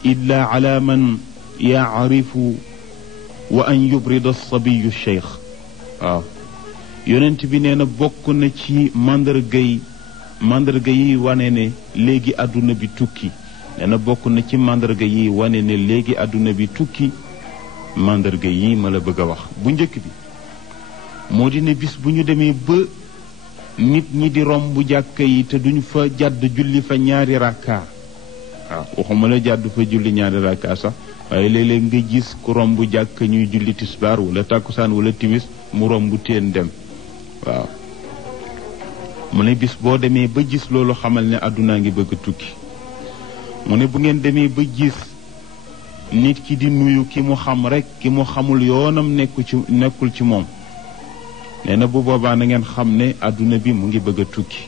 illa ala man yacrifu wa an yubrida alsabiyu cheikh. waaw yonent bi nee na bokk na ci mandarga yi wane ne léegi àdduna bi tukki. nee na bokk na ci mandarga yi wane ne léegi àdduna bi tukki mandarga yi ma la bëgg a wax. bu njëkk bi moo di ne bis bu ñu demee ba nit ñi di romb jàkka yi te duñ fa jàdd julli fa ñaari rakka. waaw waxuma la jàdd fa julli ñaari rakka sax waaye léeg-léeg nga gis ku romb jàkka ñuy julli tisbaar wala tàkkusaan wala timis mu romb teen dem. waaw mu ne bis boo demee ba gis loolu xamal ne àddunaa ngi bëgg a tukki. mu ne bu ngeen demee ba gis nit ki di nuyu ki mu xam rek ki mu xamul yoonam nekkul ci moom nee na bu boobaa na ngeen xam ne àdduna bi mu ngi bëgg a tukki.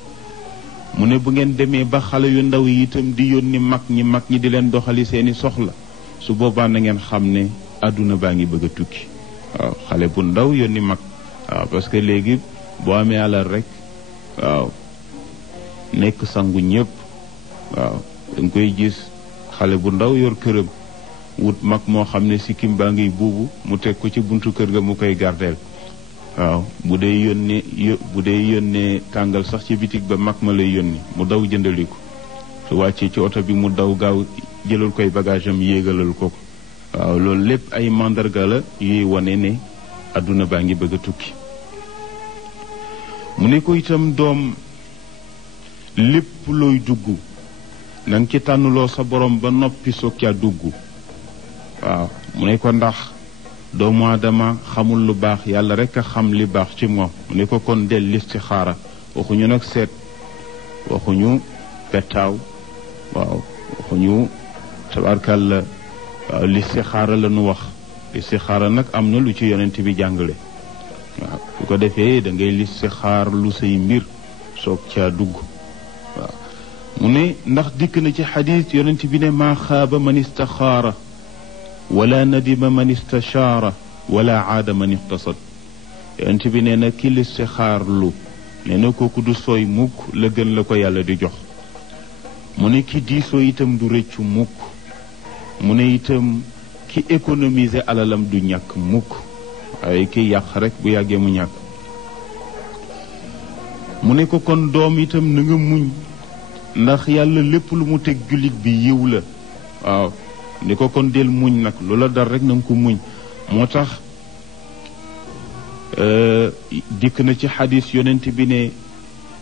mu ne bu ngeen demee ba xale yu ndaw yi itam di yónni mag ñi di leen doxali seeni soxla su boobaa na ngeen xam ne àdduna baa ngi bëgg a tukki. waaw xale bu ndaw yónni mag. waaw parce que léegi boo amee alal rek waaw nekk sangu ñëpp. waaw danga koy gis xale bu ndaw yor këram wut mag moo xam ne sikkim baa ngiy buubu mu teg ko ci buntu kër ga mu koy gardeel. waaw bu dee yónnee tàngal sax ci bitig ba mag ma lay yónni mu daw jëndali ko su wàccee ci oto bi mu daw gaaw jëlal koy bagage am yéegalal ko. waaw loolu lépp ay mandarga la yuy wane ne adduna baa ngi bëgg a tukki. mu ne ko itam doom lépp looy dugg na nga ci tànnuloo sa borom ba noppi soog caa dugg waaw mu ne ko ndax doomu aadama xamul lu baax yàlla rek a xam li baax ci moom mu ne ko kon del listixaara waxuñu nag seet waxuñu petaaw waaw waxuñu tabarkàlla waaw listixaara la nu wax listixaara nag am na lu ci yonent bi jàngale waaw su ko defee da ngay listixaar lu say mbir soog caa dugg waaw mu ne ndax dikk na ci xadis yonent bi ne maa xaaba man istaxaara wala nadima man istashaara wala aada man iqtasad yonent bi nee na ki listixaarlu nee na kooku du sooy mukk la gën la ko yàlla di jox mu ne ki diisoo itam du rëccu mukk mu ne itam ki économiser alalam du ñàkk mukk waaye ki yàq rek bu yàggee mu ñàkk mu ne ko kon doom itam na nga muñ ndax yàlla lépp lu mu teg jullit bi yiw la waaw ni ko kon del muñ nag lu la dal rek na nga ko muñ moo tax dikk na ci xadis yonent bi ne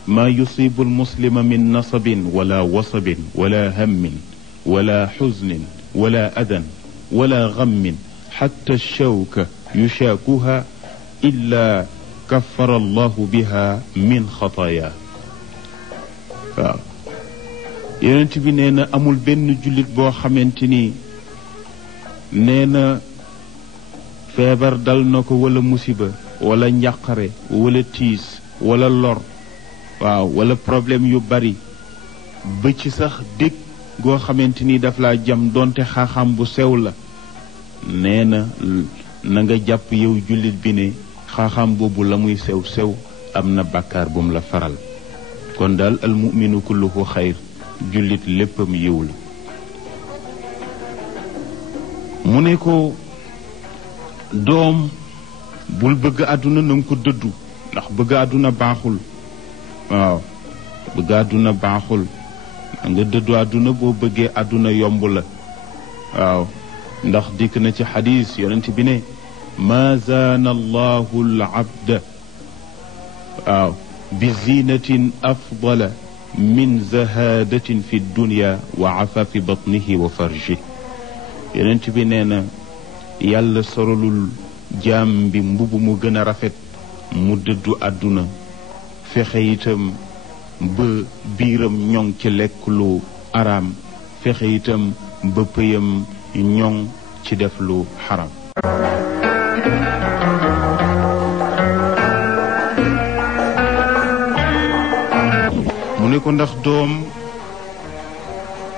maa yusibu almuslima min nasabin wala wasabin wala hammin wala xuznin wala adan wala gammin xatta shawka yushaakuha illa kaffara allahu biha min xataaya waaw yonent bi nee na amul benn jullit boo xamante ni nee na feebar dal na ko wala musiba wala njàqare wala tiis wala lor waaw wala problème yu bari ba ci sax dégg goo xamante ni daf laa jam doonte xaaxam bu sew la nee na na nga jàpp yow jullit bi ne xaaxam boobu la muy sew sew am na bàkkaar bu mu la faral kon daal al muminu kulluhu xayr jullit léppam yiw la mu ne ko doom bul bëgg àdduna na nga ko dëddu ndax bëgg àdduna baaxul waaw bëgg àdduna baaxul nga dëddu àdduna boo bëggee àdduna yomb la waaw ndax dikk na ci xadis yonent bi ne ma zaana allahu al abda waaw bi zinatin afdala min zahadatin fi dunya wa afafi batnihi wa farji yonent bi nee na yàlla sorolul jaam bi mbubb mu gën a rafet mu dëddu àdduna fexe itam ba biiram ñoŋ ci lekk lu araam fexe itam ba pëyam ñoŋ ci def lu xaram mu ne ko ndax doom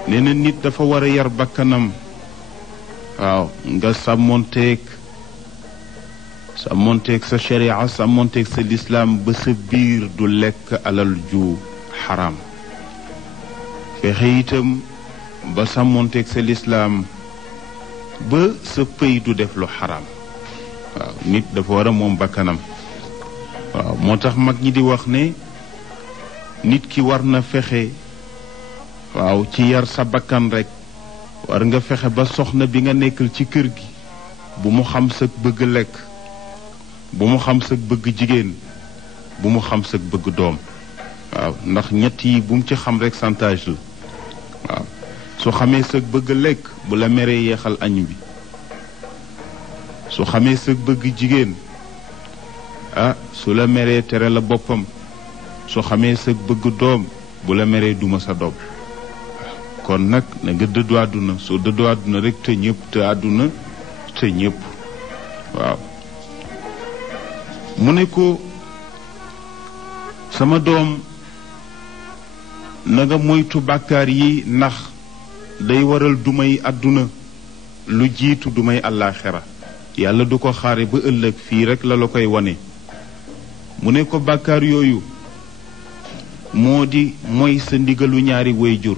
nee na nit dafa war a yar bakkanam waaw nga sàmmonteeg sa sharia sàmmonteeg sa lislaam ba sa biir du lekk alal ju xaram fexe itam ba sàmmonteeg sa lislaam ba sa pëy du def lu xaram waaw nit dafa war a moom bakkanam waaw moo tax mag ñi di wax ne nit ki war na fexe waaw ci yar sa bakkan rek war nga fexe ba soxna bi nga nekkal ci kër gi bu mu xam sa bëgg lekk bu mu xam sa bëgg jigéen bu mu xam sa bëgg doom waaw ndax ñett yi bu mu ci xam rek chantage la waaw su xamee sa bëgg lekk bu la meree yeexal añ bi su xamee sa bëgg jigéen su la meree tere la boppam su xamee sa bëgg doom bu la meree duma sa doom kon nag na nga dëddu àdduna soo dëddu àdduna rek te ñëpp te àdduna te ñëpp waaw mu ne ko sama doom na nga moytu bàkkaar yi ndax day waral dumay àdduna lu jiitu dumay àllaaxira yàlla du ko xaare ba ëllëg fii rek la koy wane mu ne ko bàkkaar yooyu moo di mooy sa ndigalu ñaari wayjur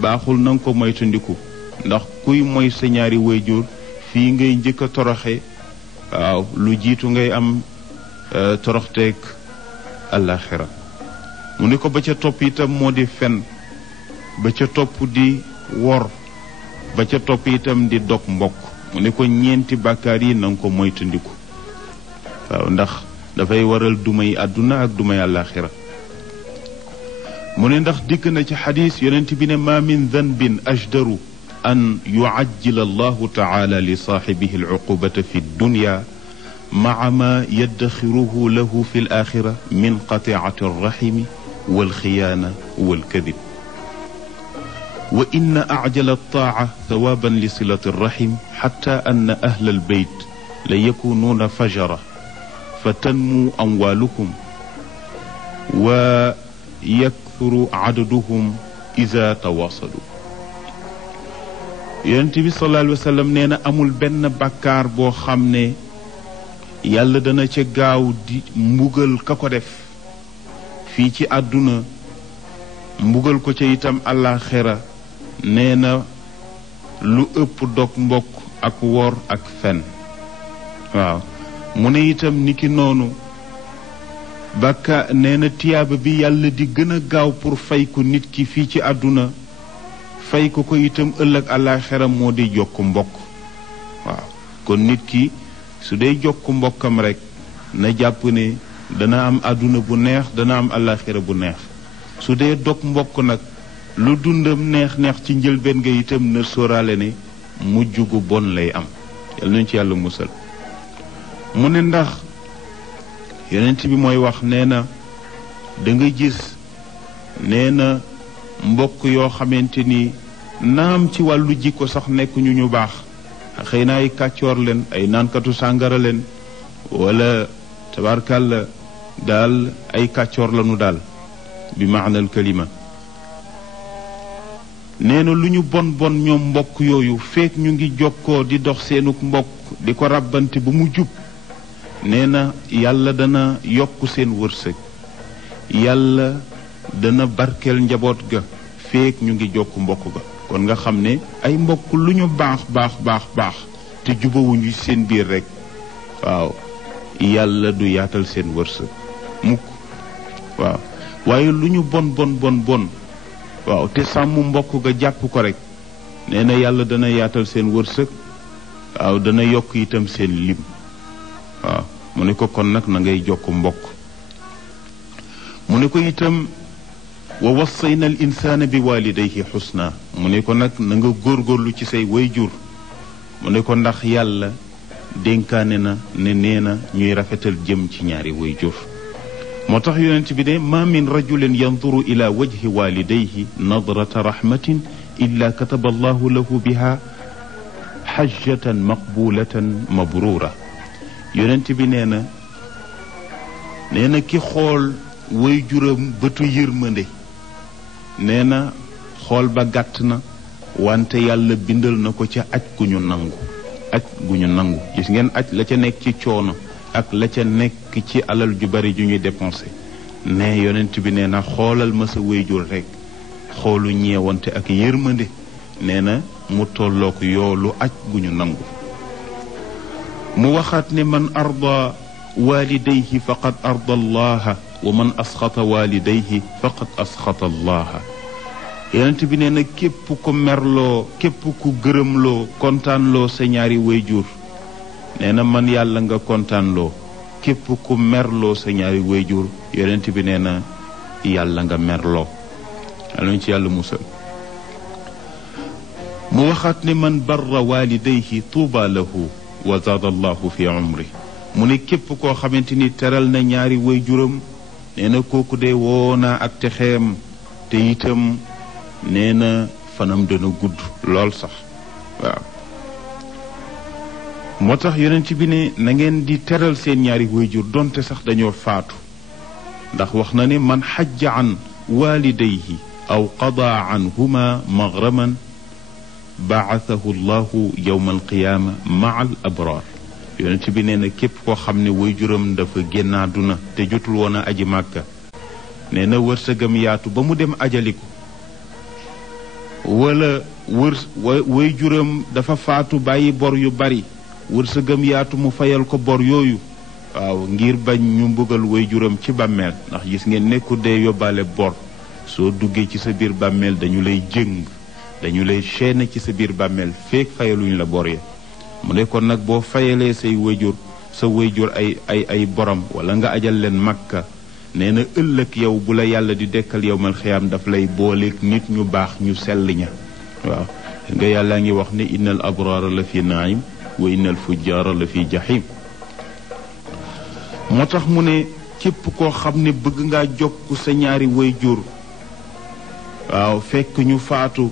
baaxul na nga ko moytandiku ndax kuy moy sa ñaari wayjur fii ngay njëkk a toroxe waaw lu jiitu ngay am toroxteeg àllaaxira mu ne ko ba ca topp itam moo di fen ba ca topp di wor ba ca topp itam di dog mbokk mu ne ko ñeenti bàkkaar yi na nga ko moytandiku waaw ndax dafay waral dumay àdduna ak dumay àllaaxira mu ne ndax dikk na ci xadis yonent bi ne ma min danbin ajdaru an yuajjila allahu taala li saaxibihi alcuqubata fi dunya maca ma yaddaxiruhu lahu fi alaxira min qatiicati alraximi walxiyaana walkadib wa inna acjala altaaca thawaaban li silati alraxim xatta anna ahla albeyt la yakunuuna fajara fa tanmu amwaalukum wa yakthuru cadaduhum ida tawaasalu. yonent bi sallallahu alayhi wa sallam nee na amul benn bàkkaar boo xam ne yàlla dana ca gaaw di mbugal ka ko def fii ci àdduna mbugal ko ca itam àllaaxira nee na lu ëpp dog mbokk ak wor ak fen. waaw mu ne itam niki noonu bàkkaar nee na tiyaaba bi yàlla di gën a gaaw pour fay ko nit ki fii ci àdduna fay ko itam ëllëg àllaaxira moo di jokk mbokk. waaw kon nit ki su dee jokk mbokkam rekk na jàpp ne dana am àdduna bu neex dana am àllaaxira bu neex. su dee dog mbokk nag lu dundam neex-neex ci njëlbeen nga itam na sóoraale ne mujj gu bon lay am. yal nañu ci yàlla musal. mu ne ndax yonent bi mooy wax nee na da nga gis nee na mbokk yoo xamante ni naam ci wàllu jikko sax nekk ñu baax xëy na ay kàccoor leen ay naankatu sàngara leen wala tabarkàlla daal ay kàccoor lañu daal bi maanal kalima. nee na lu ñu bon bon ñoom mbokk yooyu feek ñu ngi jokkoo di dox seenuk mbokk di ko ràbbante ba mu jub nee na yàlla dana yokk seen wërsëg yàlla dana barkeel njaboot ga feek ñu ngi jokk mbokk ga. kon nga xam ne ay mbokk lu ñu baax baax te jubawuñu seen biir rekk waaw yàlla du yaatal seen wërsëg mukk. waaw waaye lu ñu bon waaw te sàmm mbokk ga jàpp ko rekk nee na yàlla dana yaatal seen wërsëg waaw dana yokk itam seen lim. waaw mu ne ko kon nag na ngay jokk mbokk. mu ne ko itam wa wassayna al insaana bi walidayhi xusna. mu ne ko nag na nga góorgóorlu ci say wayjur. mu ne ko ndax yàlla dénkaane na ne nee na ñuy rafetal jëm ci ñaari wayjur. moo tax yonent bi ne ma min rajulin yanduru ila wajhi walidayhi nadrata rahmatin illa kataba allahu lahu biha xajjatan maqbulatan mabrura. yonent bi nee na ki xool way juram bëtu yërmande nee na xool ba gàtt na wante yàlla bindal na ko ca aj gu ñu nangu. gis ngeen aj la ca nekk ci coono ak la ca nekk ci alal ju bari ju ñuy dépensé ne yonent bi nee na xoolal ma sa way jur rekk xoolu ñeewante ak yërmande nee na mu tollook yoolu aj gu ñu nangu. mu waxaat ne man arda walidayhi faqad arda allaha wa man asxata walidayhi faqad asxata allaha. yonent bi nee na képp ku merloo képp ku gërëmloo kontaanloo sa ñaari wayjur nee na man yàlla nga kontaanloo. képp ku merloo sa ñaari wayjur yonent bi nee na yàlla nga merloo. yàlla ci yàlla musal. mu waxaat ne man barra walidayhi tuuba lahu wa zaada allahu fi umri. mu ne képp koo xamante ni teral na ñaari wayjuram nee na kooku de woona ak texeem te itam nee na fanam dana gudd lool sax. waaw moo tax yonent bi ne na ngeen di teral seen ñaari wayjur donte sax dañoo faatu ndax wax na ne man xajja an walidayhi aw qada anhuma maghraman baathahu llahu yowma alqiyaama maa al abraar. yonent bi nee na képp koo xam ne wayjuram dafa génn àdduna te jotul woon a aji màkka nee na wërsëgam yaatu ba mu dem ajaliku wala wayjuram dafa faatu bàyyi bor yu bari wërsëgam yaatu mu fayal ko bor yooyu. waaw ngir bañ ñu mbugal wayjuram ci bàmmeel ndax gis ngeen nekku dee yóbbaale bor soo duggee ci sa biir bàmmeel dañu lay jëng dañu lay chaîne ci sa biir bàmmeel feek fayaluñ la bor ya. mu ne kon nag boo fayalee say wayjur sa wayjur ay borom wala nga ajal leen makka nee na ëllëg yow bu la yàlla di dekkal yawmal xiyaam daf lay booleeg nit ñu baax ñu sell ña waaw nga yàllaa ngi wax ne innal abraara la fi naim wa innal fujjaara la fi jahim moo tax mu ne képp koo xam ne bëgg ngaa jokk sa ñaari wayjur waaw fekk ñu faatu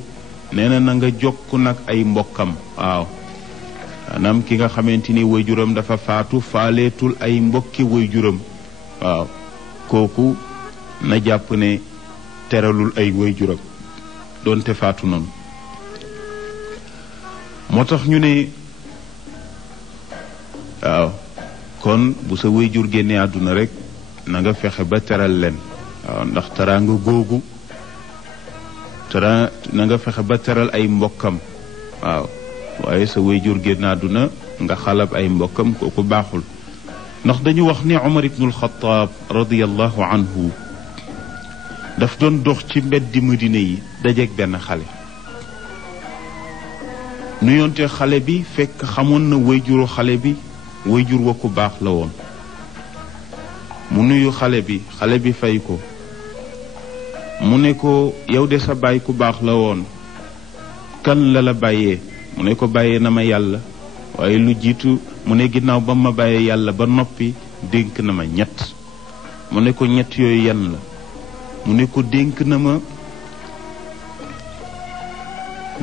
nee na nga jokk nag ay mbokkam waaw maanaam ki nga xamante ni wayjuram dafa faatu faaleetul ay mbokki wayjuram waaw kooku na jàpp ne teralul ay wayjuram doonte faatu noonu moo tax ñu ne waaw kon bu sa wayjur génnee àdduna rek na nga fexe ba teral leen waaw ndax teraanga googu na nga fexe ba teral ay mbokkam waaw waaye sa wayjur génn àdduna nga xalab ay mbokkam kooku baaxul ndax dañu wax ne Umar ibnul Xattaab radiyallahu anhu daf doon dox ci mbeddi Madina yi dajeeg benn xale nuyoonte xale bi fekk xamoon na wayjuru xale bi wayjur wa ku baax la woon mu nuyu xale bi fay ko mu ne ko yow de sa baay ku baax la woon kan la bàyyee mu ne ko bàyyee na ma yàlla waaye lu jiitu mu ne ginnaaw ba ma bàyyee yàlla ba noppi dénk na ma ñett mu ne ko ñett yooyu yan la mu ne ko dénk na ma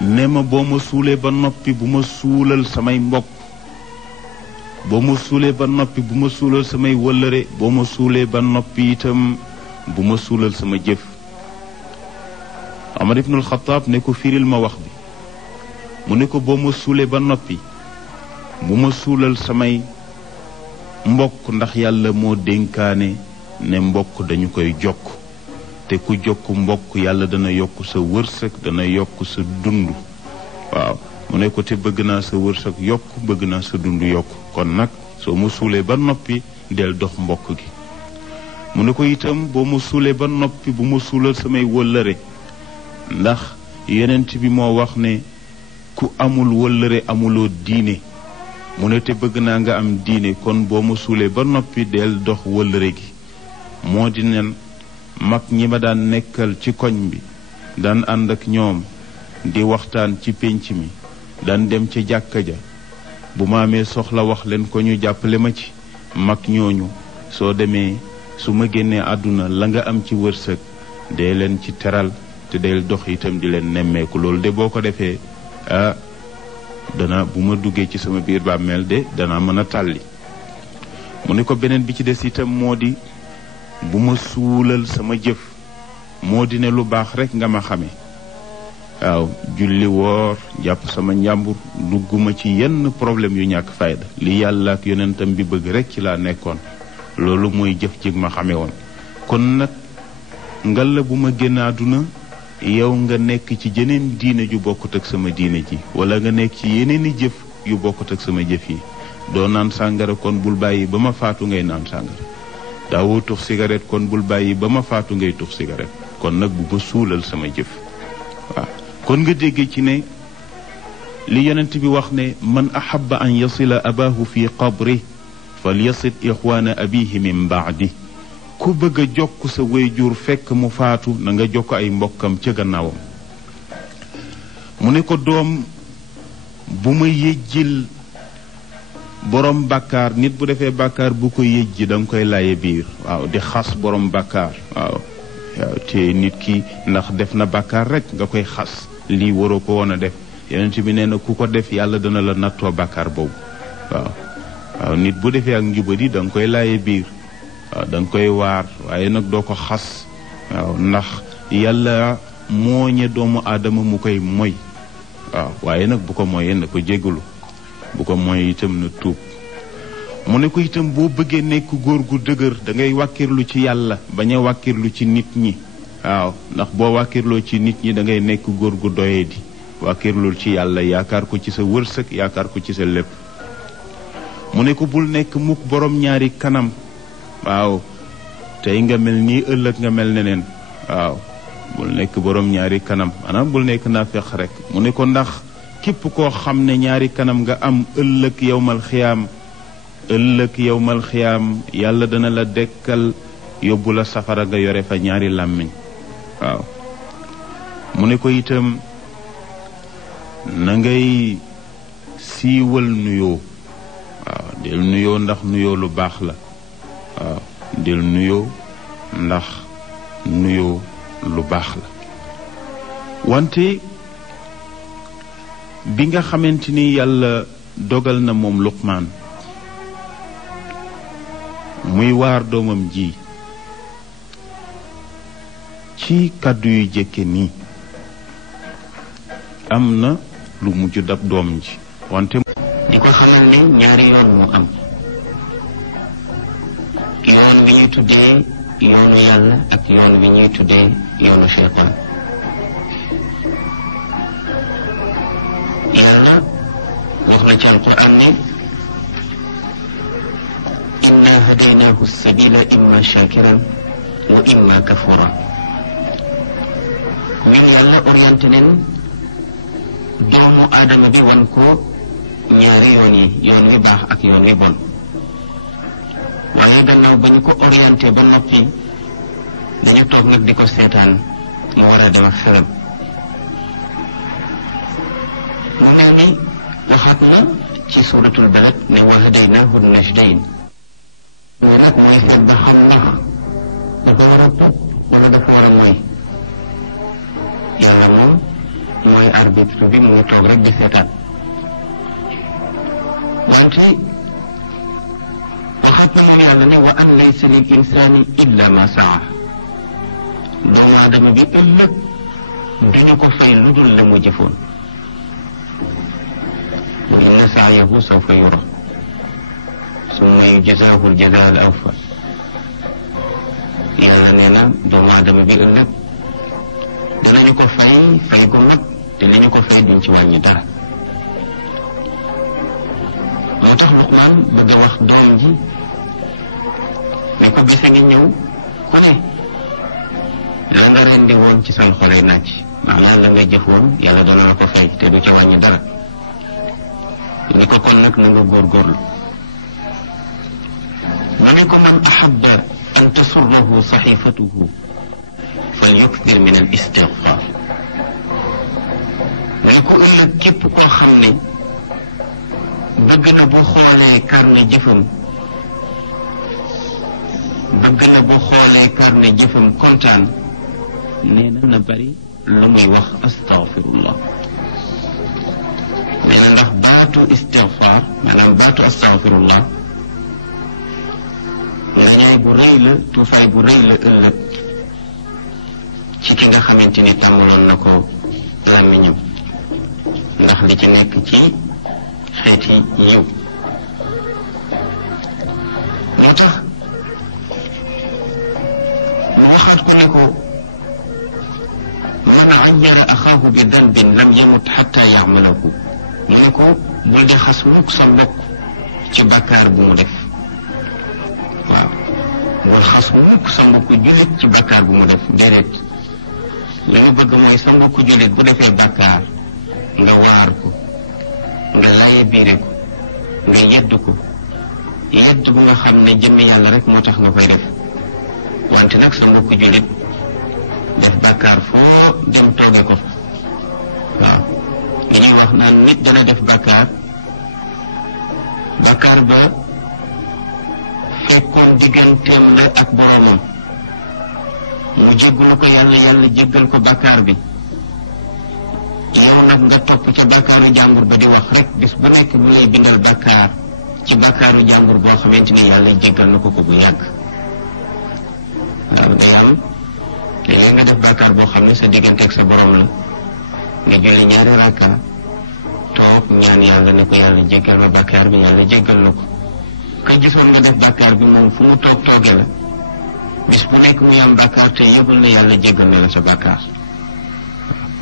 ne ma boo ma suulee ba noppi bu ma suulal samay mbokk boo ma suulee ba noppi bu ma suulal samay wëllëre boo ma suulee ba noppi itam bu ma suulal sama jëf Omar ibnul Xataab ne ko firil ma wax bi mu ne ko boo ma suulee ba noppi bu ma suulal samay mbokk ndax yàlla moo dénkaane ne mbokk dañu koy jokk te ku jokk mbokk yàlla dana yokk sa wërsëg dana yokk sa dund waaw mu ne ko te bëgg naa sa wërsëg yokk bëgg naa sa dund yokk kon nag soo ma suulee ba noppi del dox mbokk gi mu ne ko itam boo ma suulee ba noppi bu ma suulal samay wëllëre ndax yonent bi moo wax ne ku amul wëllëre amuloo diine mu ne te bëgg naa nga am diine kon boo ma suulee ba noppi del dox wëllëre gi moo di nen mag ñi ma daan nekkal ci koñ bi daan ànd ak ñoom di waxtaan ci pénc mi daan dem ci jàkka ja bu ma amee soxla wax leen ko ñu jàppale ma ci mag ñooñu soo demee su ma génnee àdduna la nga am ci wërsëg dee leen ci teral te del dox itam di leen nemmeeku loolu de boo ko defee dana bu ma duggee ci sama biir bàmmeel de dana mën a tàlli mu ne ko beneen bi ci des itam moo di bu ma suulal sama jëf moo di ne lu baax rek nga ma xame waaw julli woor jàpp sama njàmbur dugguma ci yenn problème yu ñàkk fayda li yàlla ak yonentam bi bëgg rek ci laa nekkoon loolu mooy jëf jig ma xame woon kon nag ngal la bu ma génn àdduna yow nga nekk ci jeneen diine ju bokkut ak sama diine ji wala nga nekk ci yeneeni jëf yu bokkut ak sama jëf yi doo naan sàngara kon bul bàyyi ba ma faatu ngay naan sàngara daawoo tux cigarette kon bul bàyyi ba ma faatu ngay tux cigarette kon nag bu ma suulal sama jëf waaw kon nga déggee ci ne li yonent bi wax ne man ahabba an yasila abahu fi qabri fal yasil ixwaana abihi min baadi ku bëgg a jokk sa wayjur fekk mu faatu na nga jokk ay mbokkam ca gannaawam mu ne ko doom bu ma yëjjil borom bàkkaar nit bu defee bàkkaar bu ko yëjji da nga koy laaye biir waaw di xas borom bàkkaar waaw te nit ki ndax def na bàkkaar rek nga koy xas lii waroo ko woon a def yonent bi nee na ku ko def yàlla dana la nattoo bàkkaar boobu waaw nit bu defee ak njubadi da nga koy laaye biir waaw da nga koy waar waaye nag doo ko xas waaw ndax yàlla mooñe doomu aadama mu koy moy waaw waaye nag bu ko moyee na ko jégalu bu ko moy itam na tuub mu ne ko itam boo bëggee nekk góor gu dëgër da ngay wàkkirlu ci yàlla bañ a wàkkirlu ci nit ñi waaw ndax boo wàkkirloo ci nit ñi da ngay nekk góor gu doyee di wàkkirlul ci yàlla yaakaar ko ci sa wërsëg yaakaar ko ci sa lépp mu ne ko bul nekk mukk borom ñaari kanam waaw tey nga mel nii ëllëg nga mel neneen waaw bul nekk borom ñaari kanam maanaam bul nekk naafeq rek mu ne ko ndax képp koo xam ne ñaari kanam nga am ëllëg yawmal xiyaam yàlla dana la dekkal yóbbu la safara nga yore fa ñaari làmmiñ. waaw mu ne ko itam na ngay siiwal nuyoo. waaw del nuyoo ndax nuyoo lu baax la. waaw del nuyoo ndax nuyoo lu baax la. wante bi nga xamante ni yàlla dogal na moom Luqmaan muy waar doomam ji ci kàddu yu jëkke nii am na lu mujj dab doom ji wante di ko xamal ne ñaari yoon moo am yoon wi ñuy tuddee yoonu yàlla ak yoon wi ñuy tuddee yoonu shaytaan yàlla wax na ci alquran ne inna hadaynaahu sabila imma shakiran wa imma kafura ñun yàlla orienté nen doomu aadama bi wan ko ñaari yoon yi yoon wi baax ak yoon wi bon waaye gannaaw ba ñu ko orienté ba noppi dañu toog nag di ko seetaan mu war a dem ak xelam mu mel ni waxaat na ci suuratul balad ne wa hadaynaahu najdayn loolu nag mooy seet ba xam ndax dafa war a topp wala dafa war a mooy yàlla moom mooy arbitre bi mu ngi toog rek di seetaan wante waxaat na moom yàlla ne wa an laysa lil insaani illa ma saa doomu aadama bi ëllëg duñu ko fay lu dul la mu jëfoon wa inna sa'yahu sawfa yura summa yujzaahu al-jazaa al-awfa yàlla nee na doomu aadama bi ëllëg danañu ko fay fay gu mat te li ñu ko fay duñ ci wàññi dara moo tax Luqmaan bëgg a wax doom ji ne ko bisa ngi ñëw ku ne la nga rendi woon ci sa loxo lay nàcc maanaam la nga jëfoon yàlla dana la ko fay te du ca wàññi dara mu ne ko kon nag na nga góorgóorlu mu ne ko man ahabba an tasurrahu saxifatuhu falyukthir min al istigfaar mu ne ko ëllëg képp koo xam ne bëgg na bu xoolee carnet jëfam kontaan nee na bari lu muy wax astaghfirullah nee na ndax baatu istigfaar maanaam baatu astaghfirullah ngañaay bu rëy la tuufaay bu rëy la ëllëg ci ki nga xamante ni tàmmaloon na ko làmmiñam ndax li ci nekk ci xeeti yiw moo tax mu waxaat ko ne ko man ayyara axaahu bi danbin lam yamut xatta yacmalahu mu ne ko bul di xas mukk sa mbokk ci bàkkaar bu mu def waaw bul xas mukk sa mbokku jullit ci bàkkaar bu mu def déedéet li nu bëgg mooy sa mbokku jullit bu defee bàkkaar nga waar ko nga laye biire ko nga yedd ko yedd bu nga xam ne jëmmi yàlla rek moo tax nga koy def wante nag sa mbokku jullit def bàkkaar foo dem tooge ko fa waaw li ñuy wax naan nit dana def bàkkaar ba fekkoon digganteem la ak boroomam mu jéggulu ko yàlla jéggal ko bàkkaar bi yow nag nga topp ca bàkkaaru jàmbur ba di wax rek bis bu nekk ñu lay bindal bàkkaar ci bàkkaaru jàmbur boo xamante ni yàlla jéggal na ko bu yàgg waaw day am léeg-léeg nga def bàkkaar boo xam ne sa digganteeg sa borom la nga julli ñaari rakka toog ñaan yàlla ne ko yàlla jéggal ma bàkkaar bi yàlla jéggal na ko ka gisoon nga def bàkkaar bi moom fu mu tooge la bis bu nekk muy am bàkkaar te yëgul ne yàlla jéggal na la sa bàkkaar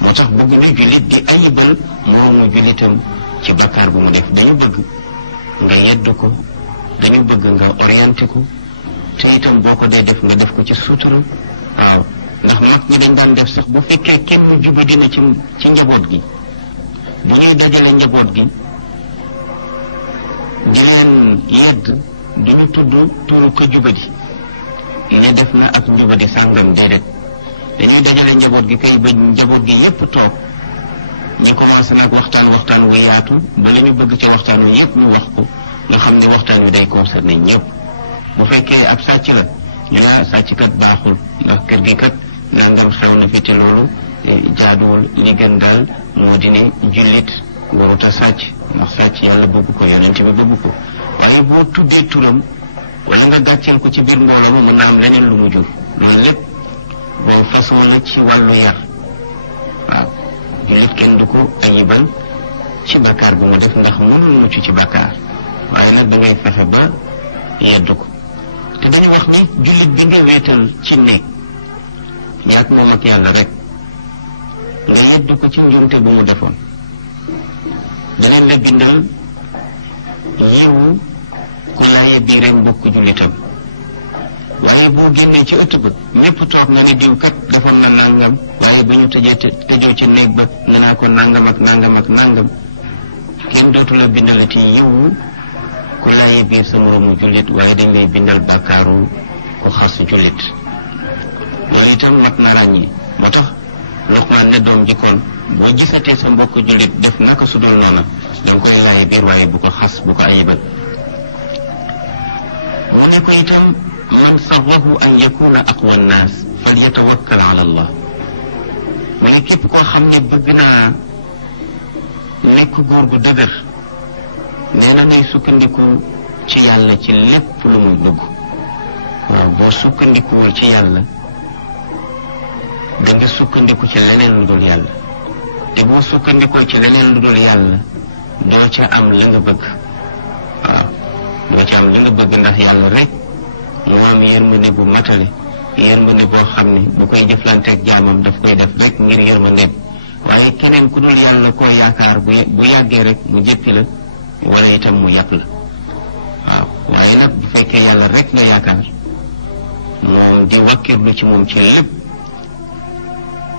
moo tax bëgguñu jullit di ayibal moroomu jullitam ci bàkkaar bu mu def dañu bëgg nga yedd ko dañu bëgg nga orienté ko te itam boo ko dee def nga def ko ci sutura waaw ndax mag ñi dañ daan def sax bu fekkee kenn juba dina ci njaboot gi bu ñuy dajale njaboot gi di leen yedd duñu tudd turu ko jubadi ne def na ak njubadi sàngam, déedéet dañuy dajale njaboot gi kay ba njaboot gi yépp toog ñu commencé nag waxtaan wu yaatu ba la ñu bëgg ca waxtaan wi yépp ñu wax ko, nga xam ne waxtaan wi day concerné ñépp. bu fekkee ab sàcc la ñu ne sàcc kat baaxul ndax kër gi kat nangam xew na fi te loolu jaaduwul, li gën daal moo di ne jullit warut a sàcc ndax sàcc yàlla bëgg ko, yonent bi bëgg ko. waaye boo tuddee turam wala nga gàcceel ko ci biir mbooloo ma mën na am leneen lu mu jur. loolu lépp bon façon la ci wàllu yar. waaw jullit kenn du ko ayibal ci bakkaar bu mu def ndax mënul mucc ci bakkaar, waaye nag da ngay fexe ba yedd ko. te dañu wax ni jullit bi nga wéetal ci néeg yaag moom ak yàlla rek nga yedd ko ci njuumte bu mu defoon, daneen la bindal yiwu ku laaye biire mbokk jullitam. waaye boo génnee ci ëtt ba ñépp toog nga ne diw kat defoon na nangam, waaye ba ñu tëjoo ca néeg ba ne naa ko nangam ak nangam ak nangam, kenn dootu la bindalati yiwu ku laaye biir sa moroomu jullit, waaye dañ lay bindal bàkkaaru ku xas jullit. loolu itam mat na ràññee. moo tax Luqmaan ne doom ji kon boo gisatee sa mbokk jullit def naka sudul noona danga koy laaye biir, waaye bu ko xas, bu ko ayibal. mu ne ko itam man sarrahu an yakuna aqwa nnaas falyatawakkal ala allah. mu ne képp koo xam ne bëgg naa nekk góor gu dëgër, nee na nay sukkandiku ci yàlla ci lépp lu muy dugg. waaw boo sukkandikuwul ci yàlla da nga sukkandiku ci leneen lu dul yàlla, te boo sukkandikoo ci leneen lu dul yàlla doo ca am la nga bëgg. waaw doo ca am la nga bëgg, ndax yàlla rek moo am yërmande bu matale, yërmande boo xam ne bu koy jëflanteeg jaamam daf koy def rek ngir yërmandeem. waaye keneen ku dul yàlla koo yaakaar bu yàggee rek mu jëppi la wala itam mu yàpp la. waaw waaye nag bu fekkee yàlla rek nga yaakaar, moom di wakkirlu ci moom ci lépp,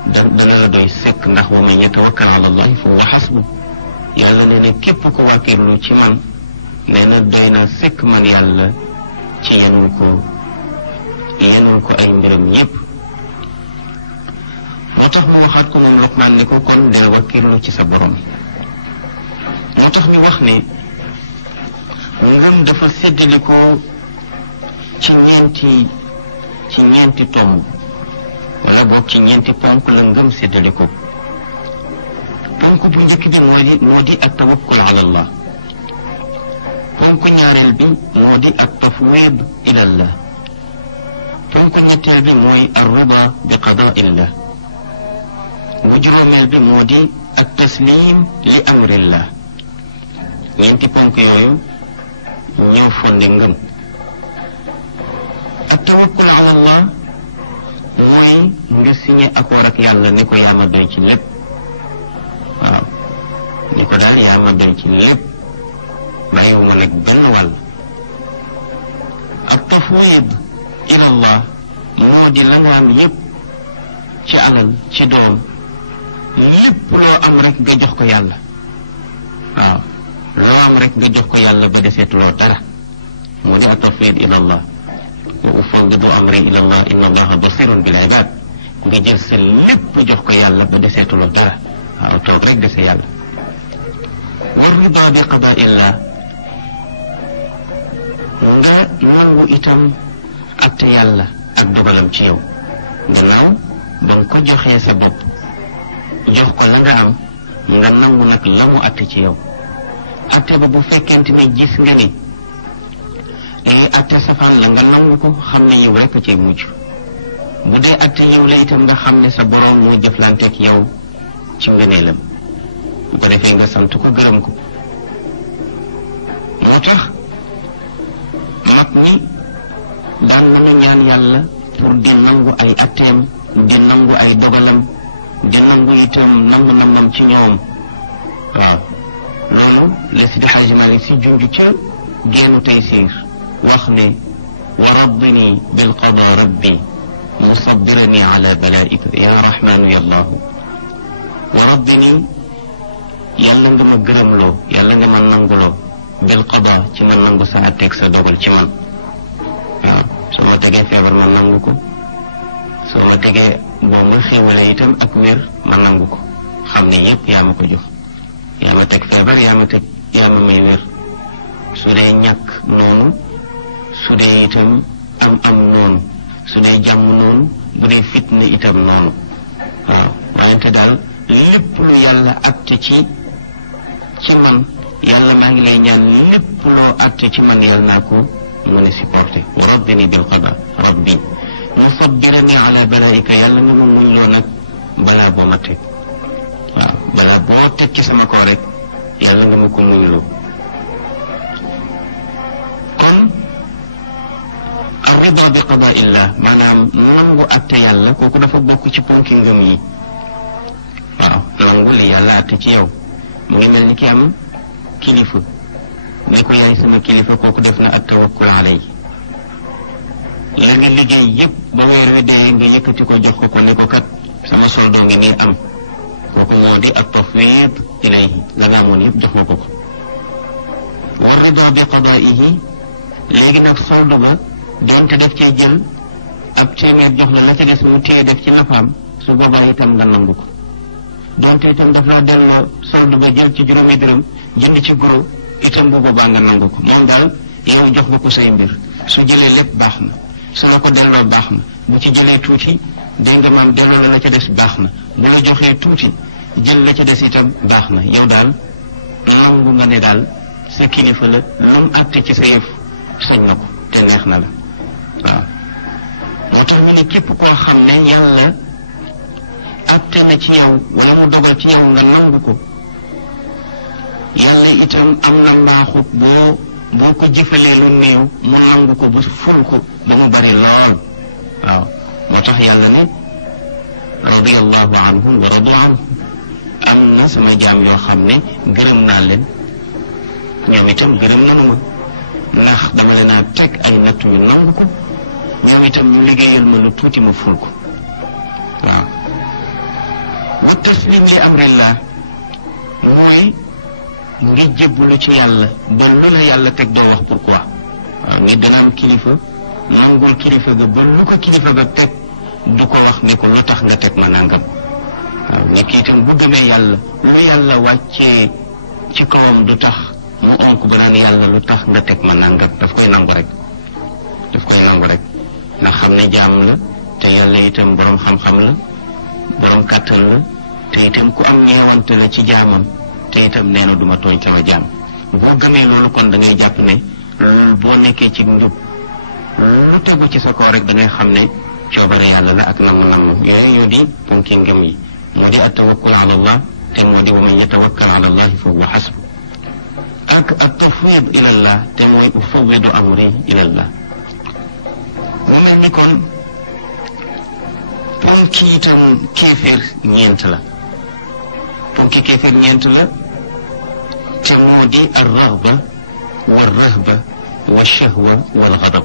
dana la doy sëkk, ndax wa man yatawakkal ala allahi fa huwa xasbu. yàlla nee na képp ko wakkirlu ci man, nee na doy na sëkk man yàlla ci yenul ko ay mbiram yépp. moo tax mu waxaat ko moom Luqmaan ne ko kon del wakkirlu ci sa borom. moo tax ñu wax ne ngëm dafa séddalikoo ci ñeenti tomb, wala boog ci ñeenti ponk la ngëm séddalikoo. ponk bu njëkk bi moo di at tawakkul ala allah. ponk ñaareel bi moo di at tafwid ila allah. ponk ñetteel bi mooy ar rida bi qadaa illah. bu juróomeel bi moo di at taslim li amrillah. ñeenti ponk yooyu ñoo fonde ngëm. at tawakkul ala allah mooy nga signé accord ak yàlla ne ko yaa ma doy ci lépp. waaw ne ko daal yaa ma doy ci lépp, bàyyiwuma nag benn wàll. at tafwid ila allah moo di la nga am yépp ci alal, ci doom, lépp loo am rek nga jox ko yàlla. waaw loo am rek nga jox ko yàlla ba deseetuloo dara, moo di at tafwid ila allah. wa ufawwidu amri ila allah inna allaha basirun bil ibad. nga jël sa lépp jox ko yàlla ba deseetuloo dara, waaw toog rek dese yàlla. wa rida bi qadaa illah, nga nangu itam atte yàlla ak dogalam ci yow. gannaaw ba nga ko joxee sa bopp jox ko la nga am, nga nangu nag la mu atte ci yow. atte ba bu fekkente ni gis nga ni atte safaan la, nga nangu ko xam ne yiw rek a cay mujj. bu dee atte yiw la itam nga xam ne sa boroom moo jëflanteek yow ci ngëneelam, bu ko defee nga sant ko gërëm ko. moo tax mag ñi daan nañu ñaan yàlla pour di nangu ay atteem, di nangu ay dogalam, di nangu itam namm-nammam ci ñoom. waaw loolu la Sidi Xaaji Malik Si junj ca génnu Taysiir wax ne wa raddini bil qada rabbi musabbirani ala balaika ya rahmanu ya allahu. wa raddini, yàlla nga ma gërëmloo, yàlla nga ma nanguloo bil qada ci ma nangu sa atteeg sa dogal ci man. waaw soo ma tegee feebar ma nangu ko soo ma tegee boo ma xéwalee itam ak wér ma nangu ko xam ne yépp yaa ma ko jox yaa ma teg feebar yaa ma may wér su dee ñàkk noonu su dee itam am noonu su dee jàmm noonu bu dee fitna itam noonu waaw wante daal lépp lu yàlla atte ci man yàlla maa ngi lay ñaan lépp loo atte ci man yàlla naa ko mën a supporter wa rabbini bil qada rabbi musabbirani ala balaika yàlla nga ma muñ loo nag balaa boo ma teg waaw balaa boo teg ci sama kaw rek yàlla nga ma ko muñ loo kon arrida bi qada illah maanaam nangu atte yàlla kooku dafa bokk ci ponki ngëm yi waaw nangu li yàlla atte ci yow mu ngi mel ni ki am kilifa ne ko yaay sama kilifa kooku def na at tawakkul alay la nga liggéey yépp ba weer wi dee nga yëkkati ko jox ko ne ko kat sama soldoo ngi nii am kooku moo di at tafwid ilayhi la nga amoon yépp jox nga ko wa rida bi qadaihi léegi nag soldu ba donte def cee jël ab téeméer jox la ca des mu téye def ci nafaam su boobaa itam nga nangu ko donte itam daf laa delloo soldu ba jël ci juróomi dërëm jënd ci guro itam bu boobaa nga nangu ko moom daal yow jox nga ko say mbir su jëlee lépp baax na su la ko delloo baax na bu ci jëlee tuuti dégg nga maam delloo la ca des baax na bu la joxee tuuti jël la ca des itam baax na yow daal nangu nga ne daal sa kilifa la lu mu àtte ci sa yëf sañ na ko te neex na la waaw moo tax ñu ne képp koo xam ne yàlla àtte na ci yow wala mu dogal ci yow nga nangu ko yàlla itam am na mbaaxu boo ko jëfalee lu néew mu nangu ko bu ful ko ba mu bari lool waaw moo tax yàlla ne radiyallahu anhum wa radu anhum am na sama jaam yoo xam ne gërëm naa leen ñoom itam gërëm nanu ma ndax dama leen a teg ay natt ñu nangu ko ñoom itam ñu liggéeyal ma lu tuuti ma ful ko waaw wa taslim li amrillah mooy nga jébbalu ci yàlla ba lu la yàlla teg doo wax pourquoi waaw nit dana am kilifa nangul kilifa ga ba lu ko kilifa ga teg du ko wax ne ko lu tax nga teg ma nangam waaw nit ki itam bu gëmee yàlla lu yàlla wàccee ci kawam du tax mu onk ba naan yàlla lu tax nga teg ma nangam daf koy nangu rek ndax xam ne jaam la te yàlla itam boroom xam-xam la boroom kàttan la te itam ku am ñeewante la ci jaamam te itam nee na duma tooñ sama jaam boo gëmee loolu kon da ngay jàpp ne boo nekkee ci njub lu tegu ci sa kaw rek da ngay xam ne coobare yàlla la ak namm-namm yooyu ñoo di ponki ngëm yi moo di at tawakkul ala allah te moo di wa man yatawakkal ala allahi fa huwa xasbu ak at tafwid ila allah te mooy ufawidu amri ila allah mu mel ni kon ponki itam kéeféer ñeent la ponki kéeféer ñeent la te moo di ar raghba wa rahba wa shahwa wal ghadab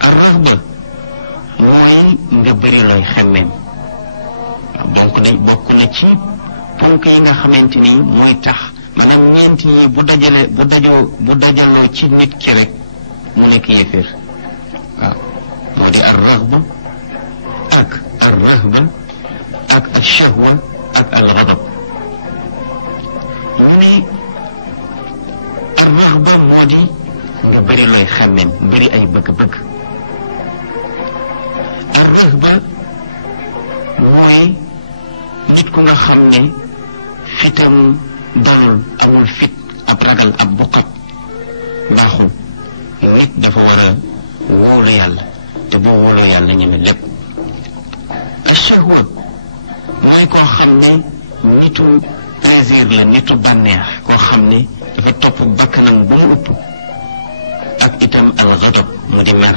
ar raghba mooy nga bëri looy xemmeem bokk na ci ponk yi nga xamante ni mooy tax maanaam ñeent yi bu dajaloo ci nit ki rek mu nekk yéeféer waaw moo di ar raghba ak ar rahba ak al shahwa ak al ghadab ñu ne ar raghba moo di nga bëri looy xemmeem bëri ay bëgg-bëgg ar rahba mooy nit ku nga xam ne fitam dalul amul fit ab ragal ab buqat baaxul nit dafa war a wóolu yàlla te boo wóoloo yàlla ñeme lépp ashahwa mooy koo xam ne nitu plaisir la nitu bànneex koo xam ne dafa topp bakkanam ba mu ëpp ak itam alxadab mu di mer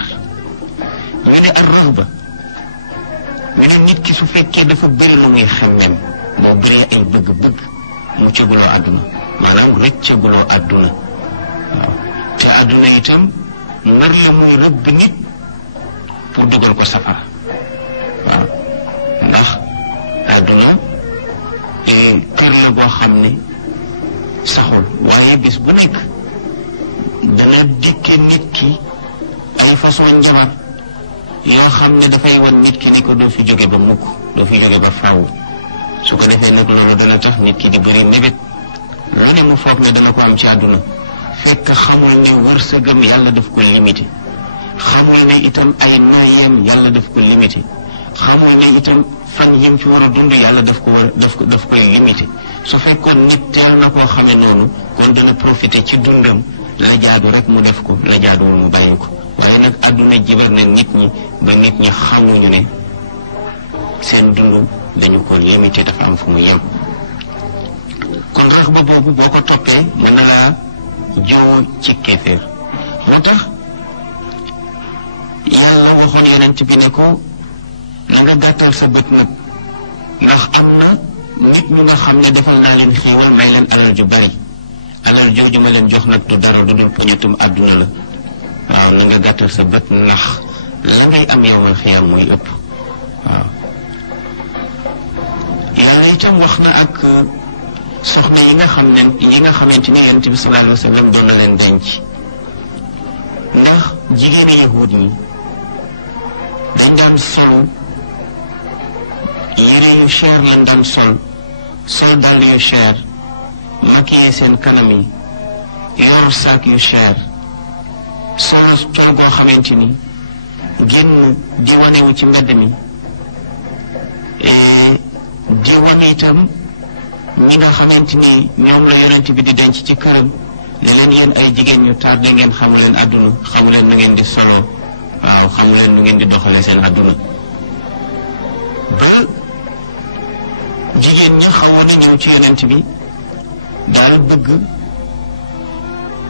ñu ne ar raghba ñu ne nit ki su fekkee dafa bëri lu muy xemmeem boo bëree ay bëgg-bëgg mu cëguloo àdduna maanaam rëccëguloo àdduna waaw te àdduna itam mbër la muy rëbb nit pour dugal ko safara waaw ndax àdduna kër la goo xam ne saxul waaye bis bu nekk dana dikke nit ki ay façon njabar yoo xam ne dafay wan nit ki ne ko doo fi jóge ba mukk, doo fi jóge ba faaw. su ko defee nag loolu dana tax nit ki di bëri mébét lu ne mu foog ne dana ko am ci àdduna, fekk xamul ne wërsëgam yàlla daf ko limité, xamul ne itam ay noyeem yàlla daf ko limité, xamul ne itam fan yim fi war a dund yàlla daf koy limité. su fekkoon nit teel na koo xamee noonu kon dana profité ci dundam, la jaadu rek mu def ko, la jaaduwul mu bàyyi ko. waaye nag àdduna jibar na nit ñi ba nit ñi xamuñu ne seen dund dañu ko limité, dafa am fu mu yem. kon rëx ba boobu boo ko toppee mën na laa joo ci kéeféer. moo tax yàlla waxoon yonent bi ne ko na nga gàttal sa bët nag, ndax am na nit ñu nga xam ne defal naa leen xéewal, may leen alal ju bari, alal jooju ma leen jox nag du dara lu dul poñatum àdduna la. waaw na nga gàttal sa bët, ndax la ngay am yowmal xiyaam mooy ëpp. waaw yàlla itam wax na ak soxna yi nga xamante ne yonent bi sallallahu alayhi wa sallam doon na leen denc, ndax jigéeni yahud ñi dañ daan solu yére yu cher lañ daan sol dàll yu cher, maquillé seen kanam yi, yor saak yu cher, sol col goo xamante ni génn di wanewu ci mbedd mi, di wane itam ñi nga xamante ni ñoom la yonent bi di denc ci këram ne leen yéen ay jigéen ñu tardé ngeen, xamu leen àdduna, xamu leen nu ngeen di solo, waaw xamu leen nu ngeen di doxale seen àdduna. ba jigéen ñi xawoon na ñëw ci yonent bi daal bëgg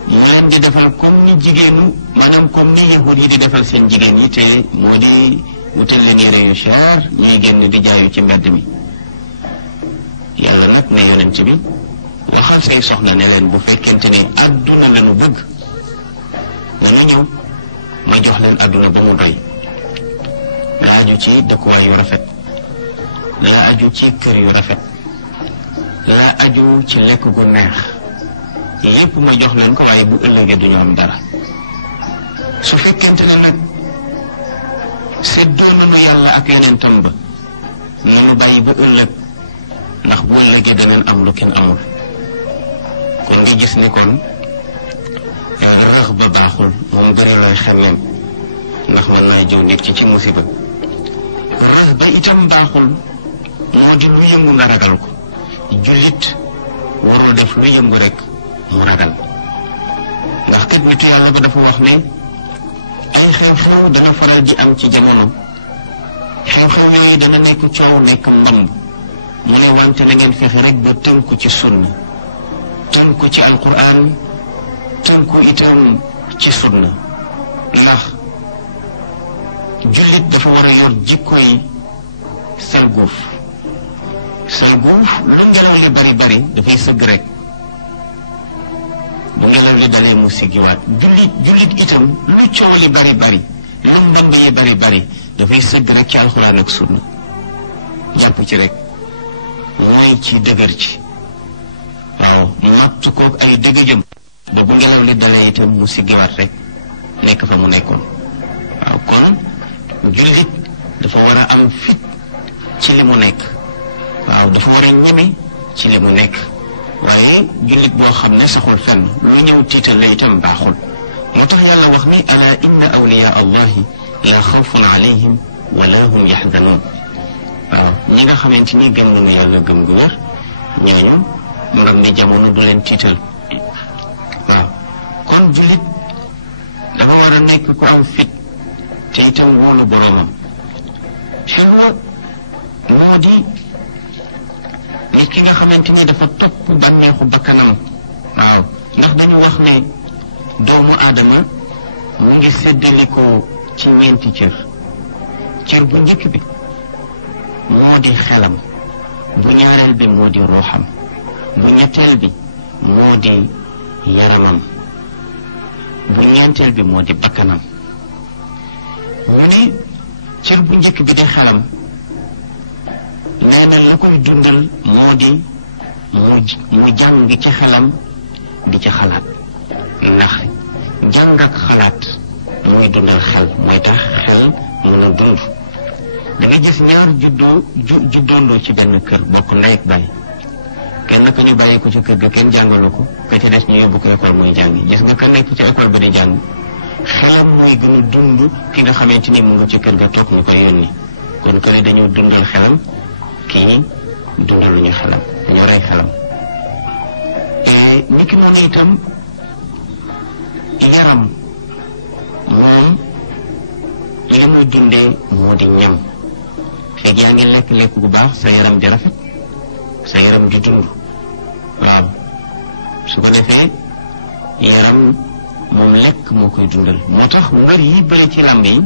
mu leen di defal comme ni jigéenu maanaam comme ni yahud yi di defal seen jigéen yi, te moo di wutal leen yére yu cher ñuy génn di jaayu ci mbedd mi. yàlla nag ne yonent bi waxal say soxna ne leen bu fekkente ne àdduna la ñu bëgg nanu ñëw ma jox leen àdduna ba mu doy, la aju ci dëkkuwaay yu rafet, la aju ci kër yu rafet, la aju ci lekk gu neex, yépp ma jox leen ko, waaye bu ëllëgee duñu am dara. su fekkente ne nag séddoo nanu yàlla ak yonentam ba, nanu bàyyi ba ëllëg, ndax bu ëllëgee daneen am lu kenn amul. kon nga gis ne kon rëx ba baaxul, moom bëri looy xemmeem, ndax mën naa jëw nit ki ci musiba. rëx ba itam baaxul, moo di lu yëngu nga ragal ko. jullit warul def lu yëngu rek mu ragal, ndax kat nitu yàlla ba dafa wax ne ay xew-xew dana faral di am ci jamono, xew-xew yooyu dana nekk coow, nekk mbamb. mu ne wante na ngeen fexe rek ba tënku ci sunna, tënku ci alquran, tënku itam ci sunna, ndax jullit dafa war a yor jikko yi salguuf. salguuf lu ngelaw li bari bari dafay sëgg rek, bu ngelaw li dalee mu siggiwaat. jullit itam lu coow li bari bari, lu mbamb yi bari bari, dafay sëgg rek ci alxuraan ak sunna, jàpp ci rek, mooy ci dëgër ci. waaw matt kook ay dëgëjëm ba bu ngelaw li dalee itam mu siggiwaat rek nekk fa mu nekkoon. waaw kon jullit dafa war a am fit ci li mu nekk, waaw dafa war a ñeme ci li mu nekk, waaye jullit boo xam ne saxul fenn, lu ñëw tiital la itam baaxul. moo tax yàlla wax ne ala inna awliya allahi la xawfun alayhim wala hum yaxzanuun. waaw ñi nga xamante ni gëm nañu yàlla gëm gu wér, ñooñu mbam bi jamono du leen tiital. waaw kon jullit dafa war a nekk ku am fit te itam wóolu boroomam. xilwa moo di nit ki nga xamante ni dafa topp bànneexu bakkanam. waaw ndax dañu wax ne doomu aadama mu ngi séddalikoo ci ñeenti cër. cër bu njëkk bi moo di xelam, bu ñaareel bi moo di ruuxam, bu ñetteel bi moo di yaramam, bu ñeenteel bi moo di bakkanam. mu ne cër bu njëkk bi di xelam, nee na la koy dundal moo di mu jàng ci xelam di ci xalaat, ndax jàng ak xalaat mooy dundal xel, mooy tax xel mën a dund. da nga gis ñaar juddoondoo ci benn kër bokk ndey ak baay, kenn ka ñu bàyyi ko ci kër ga kenn jàngalu ko, ka ca des ñu yóbbu ko école muy jàngi. gis nga ka nekk ci école ba di jàng xelam mooy gën a dund ki nga xamante ni mu nga ci kër ga toog ñu koy yónni. kon kële dañoo dundal xelam, kii dundaluñu xelam, dañoo rey xelam. ni ki noonu itam yaram moom li muy dundee moo di ñam. fekk yaa ngi lekk gu baax sa yaram di rafet, sa yaram di dund. waaw su ko defee yaram moom lekk moo koy dundal. moo tax mbër yi bëri ci làmb yi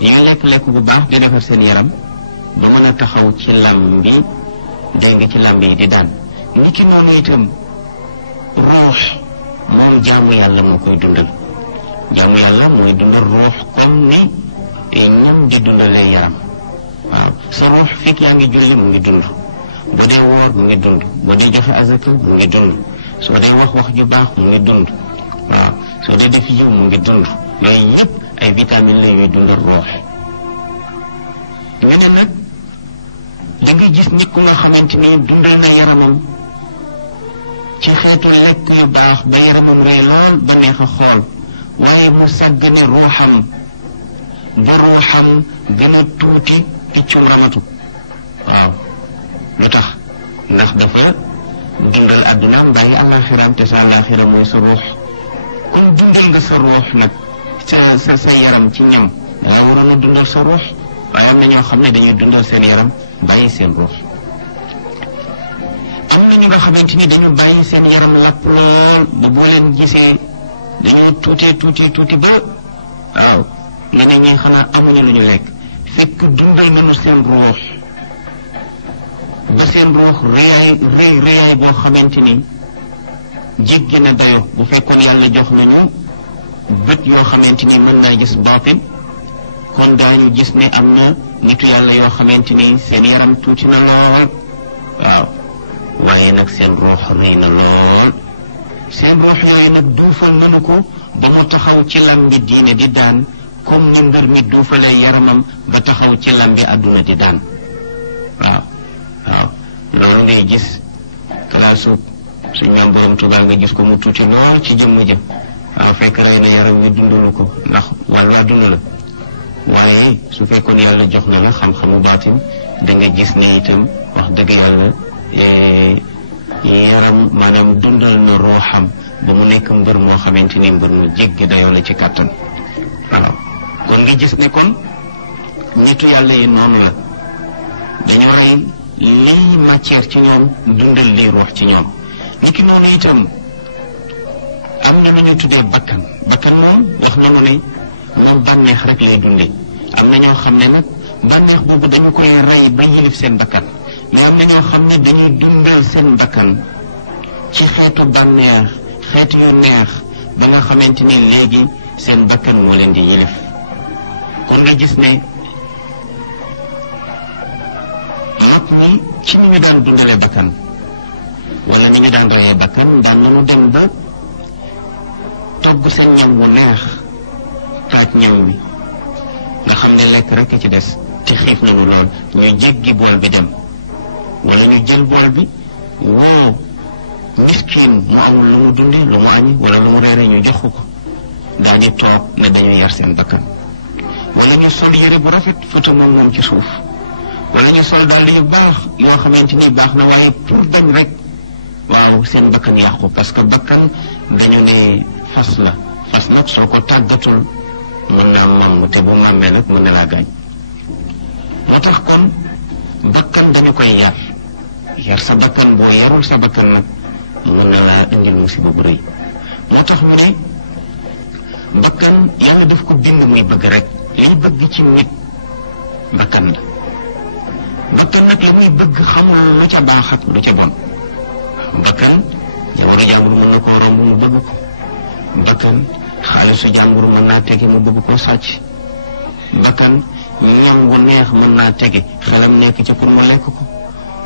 dañuy lekk gu baax di defar seen yaram ba mën a taxaw ci làmb bi, dégg nga ci làmb yi di daan. ni ki noonu itam ruux moom jaamu yàlla moo koy dundal. jaamu yàlla mooy dundal ruux comme ni ñam di dundalee yaram. waaw sa ruux fekk yaa ngi julli mu ngi dund, boo dee woor mu ngi dund, boo dee joxe azaka mu ngi dund, soo dee wax ju baax mu ngi dund. waaw soo dee def yiw mu ngi dund. yooyu yépp ay vitamines la yuy dundal ruux. ñu ne nag da nga gis nit ku nga xamante ni dundal na yaramam ci xeetu lekk yu baax ba yaramam rëy lool ba neex a xool, waaye mu sàggane ruuxam ba ruuxam gën a tuuti piccum ramatu. waaw lu tax? ndax dafa dundal àddunaam bàyyi àllaaxiraam, te sa àllaaxira mooy sa ruux. kon dundal nga sa ruux nag sa yaram ci ñam, danga waroon a dundal sa ruux. waaye am na ñoo xam ne dañuy dundal seen yaram bàyyi seen ruux. am na ñu nga xamante ni dañu bàyyi seen yaram lapp lool ba boo leen gisee dañoo tuuti ba waaw nga ne ñi xanaa amuñu lu ñu lekk, fekk dundal nañu seen ruux ba seen ruux rëyaay boo xamante ni jéggi na dayo. bu fekkoon yàlla jox nañu bët yoo xamante ni mën naa gis baatin, kon daañu gis ne am na nitu yàlla yoo xamante ni seen yaram tuuti na lool. waaw waaye nag seen ruux rëy na lool. seen ruux yooyu nag duufal nanu ko ba mu taxaw ci lambi diine di daan, comme ni mbër mi duufalee yaramam ba taxaw ci lambi àdduna di daan. waaw loolu ngay gis kalaasu suñ maam borom Tuubaa nga gis ko mu tuuti lool ci jëmm ja. waaw fekk rey na yaram wi dundalu ko, ndax wàllu àdduna la. waaye su fekkoon yàlla jox na la xam-xamu baatin, da nga gis ne itam wax dëgg yàlla yaram maanaam dundal na ruuxam ba mu nekk mbër moo xamante ni mbër mu jéggi dayoo la ci kàttan. waaw kon nga gis ne kon nitu yàlla yi noonu la, dañu rey liy matière ci ñoom dundal liy ruux ci ñoom. niki noonu itam am na lu ñu tuddee bakkan moom wax nañu ne moom bànneex rek lay dundee. am na ñoo xam ne nag bànneex boobu dañu koy rey ba yilif seen bakkan, mais am na ñoo xam ne dañuy dundal seen bakkan ci xeetu bànneex, xeetu yu neex ba nga xamante ni léegi seen bakkan moo leen di yilif. kon nga gis ne mag ñi ci ni ñu daan dundalee bakkan wala ni ñu daan reyee bakkan, daan nañu dem ba togg seen ñam wu neex, taaj ñam wi nga xam ne lekk rek a ci des te xiif nañu lool, ñu jéggi bool bi dem, wala ñu jël bool bi woo miskin mu amul lu mu dunde, lu mu añi wala lu mu reere, ñu jox ko daal di toog ne dañuy yar seen bakkan. wala ñu sol yëre bu rafet fëta moom ci suuf, wala ñu sol dàll yu baax yoo xamante ni baax na, waaye pour bañ rek waaw seen bakkan yàqu. parce que bakkan dañu ne fas la, fas nag soo ko tàggatul mën naa màmm, te bu màmmee nag mën na laa gaañ. moo tax kon bakkan dañu koy yar sa bakkan. boo yarul sa bakkan nag mën na laa indil musiba bu rëy. moo tax ñu ne bakkan yàlla daf ko bind muy bëgg rek. liy bëgg ci nit bakkan la. bakkan nag la muy bëgg xamul lu ca baax ak lu ca bon. bakkan jabaru jàmbur mën na koo romb mu bëgg ko. bakkan xaalisu jàmbur mën naa tege mu bëgg koo sàcc. bakkan ñam wu neex mën naa tege xelam nekk ca pour mu lekk ko.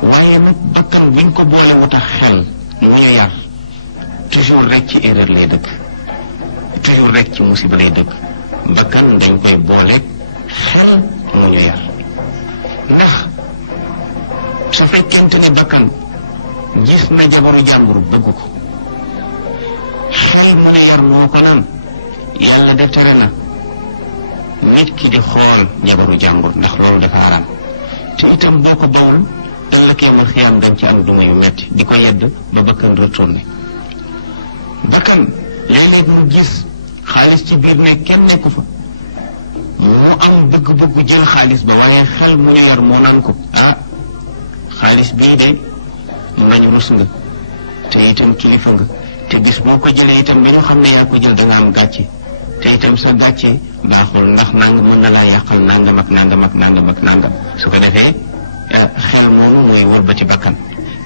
waaye nag bakkan buñ ko boole wu tax xel mu ñu yar toujours rek ci erreur lay dëkk, toujours rek ci musiba lay dëkk. bakkan dañ koy booleeg xel mu ñu yar ndax su fekkente ne bakkan gis na jabaru jàmbur bëgg ko xel mu ñu yar moo ko naan yàlla de tere na nit ki di xool jabaru jàmbur ndax loolu dafa araam te itam boo ko bawul ëllëg yomal xiyaam dem ci am duma yu metti di ko yedd ba bakkan retourné bakkan léeg-léeg mu gis xaalis ci biir ne kenn nekku fa mu am bëgg-bëggu jël xaalis ba waaye xel mu ñu yar moo naan ko xaalis bii de mbañ rus nga te itam kilifa nga te bis boo ko jëlee itam ba ñu xam ne yaa ko jël da nga am gàcce te itam sa gàcce baaxul ndax nanga mën na laa yàqal nangam ak nangam ak nangam ak nangam su ko defee xel moomu mooy wëlbati bakkan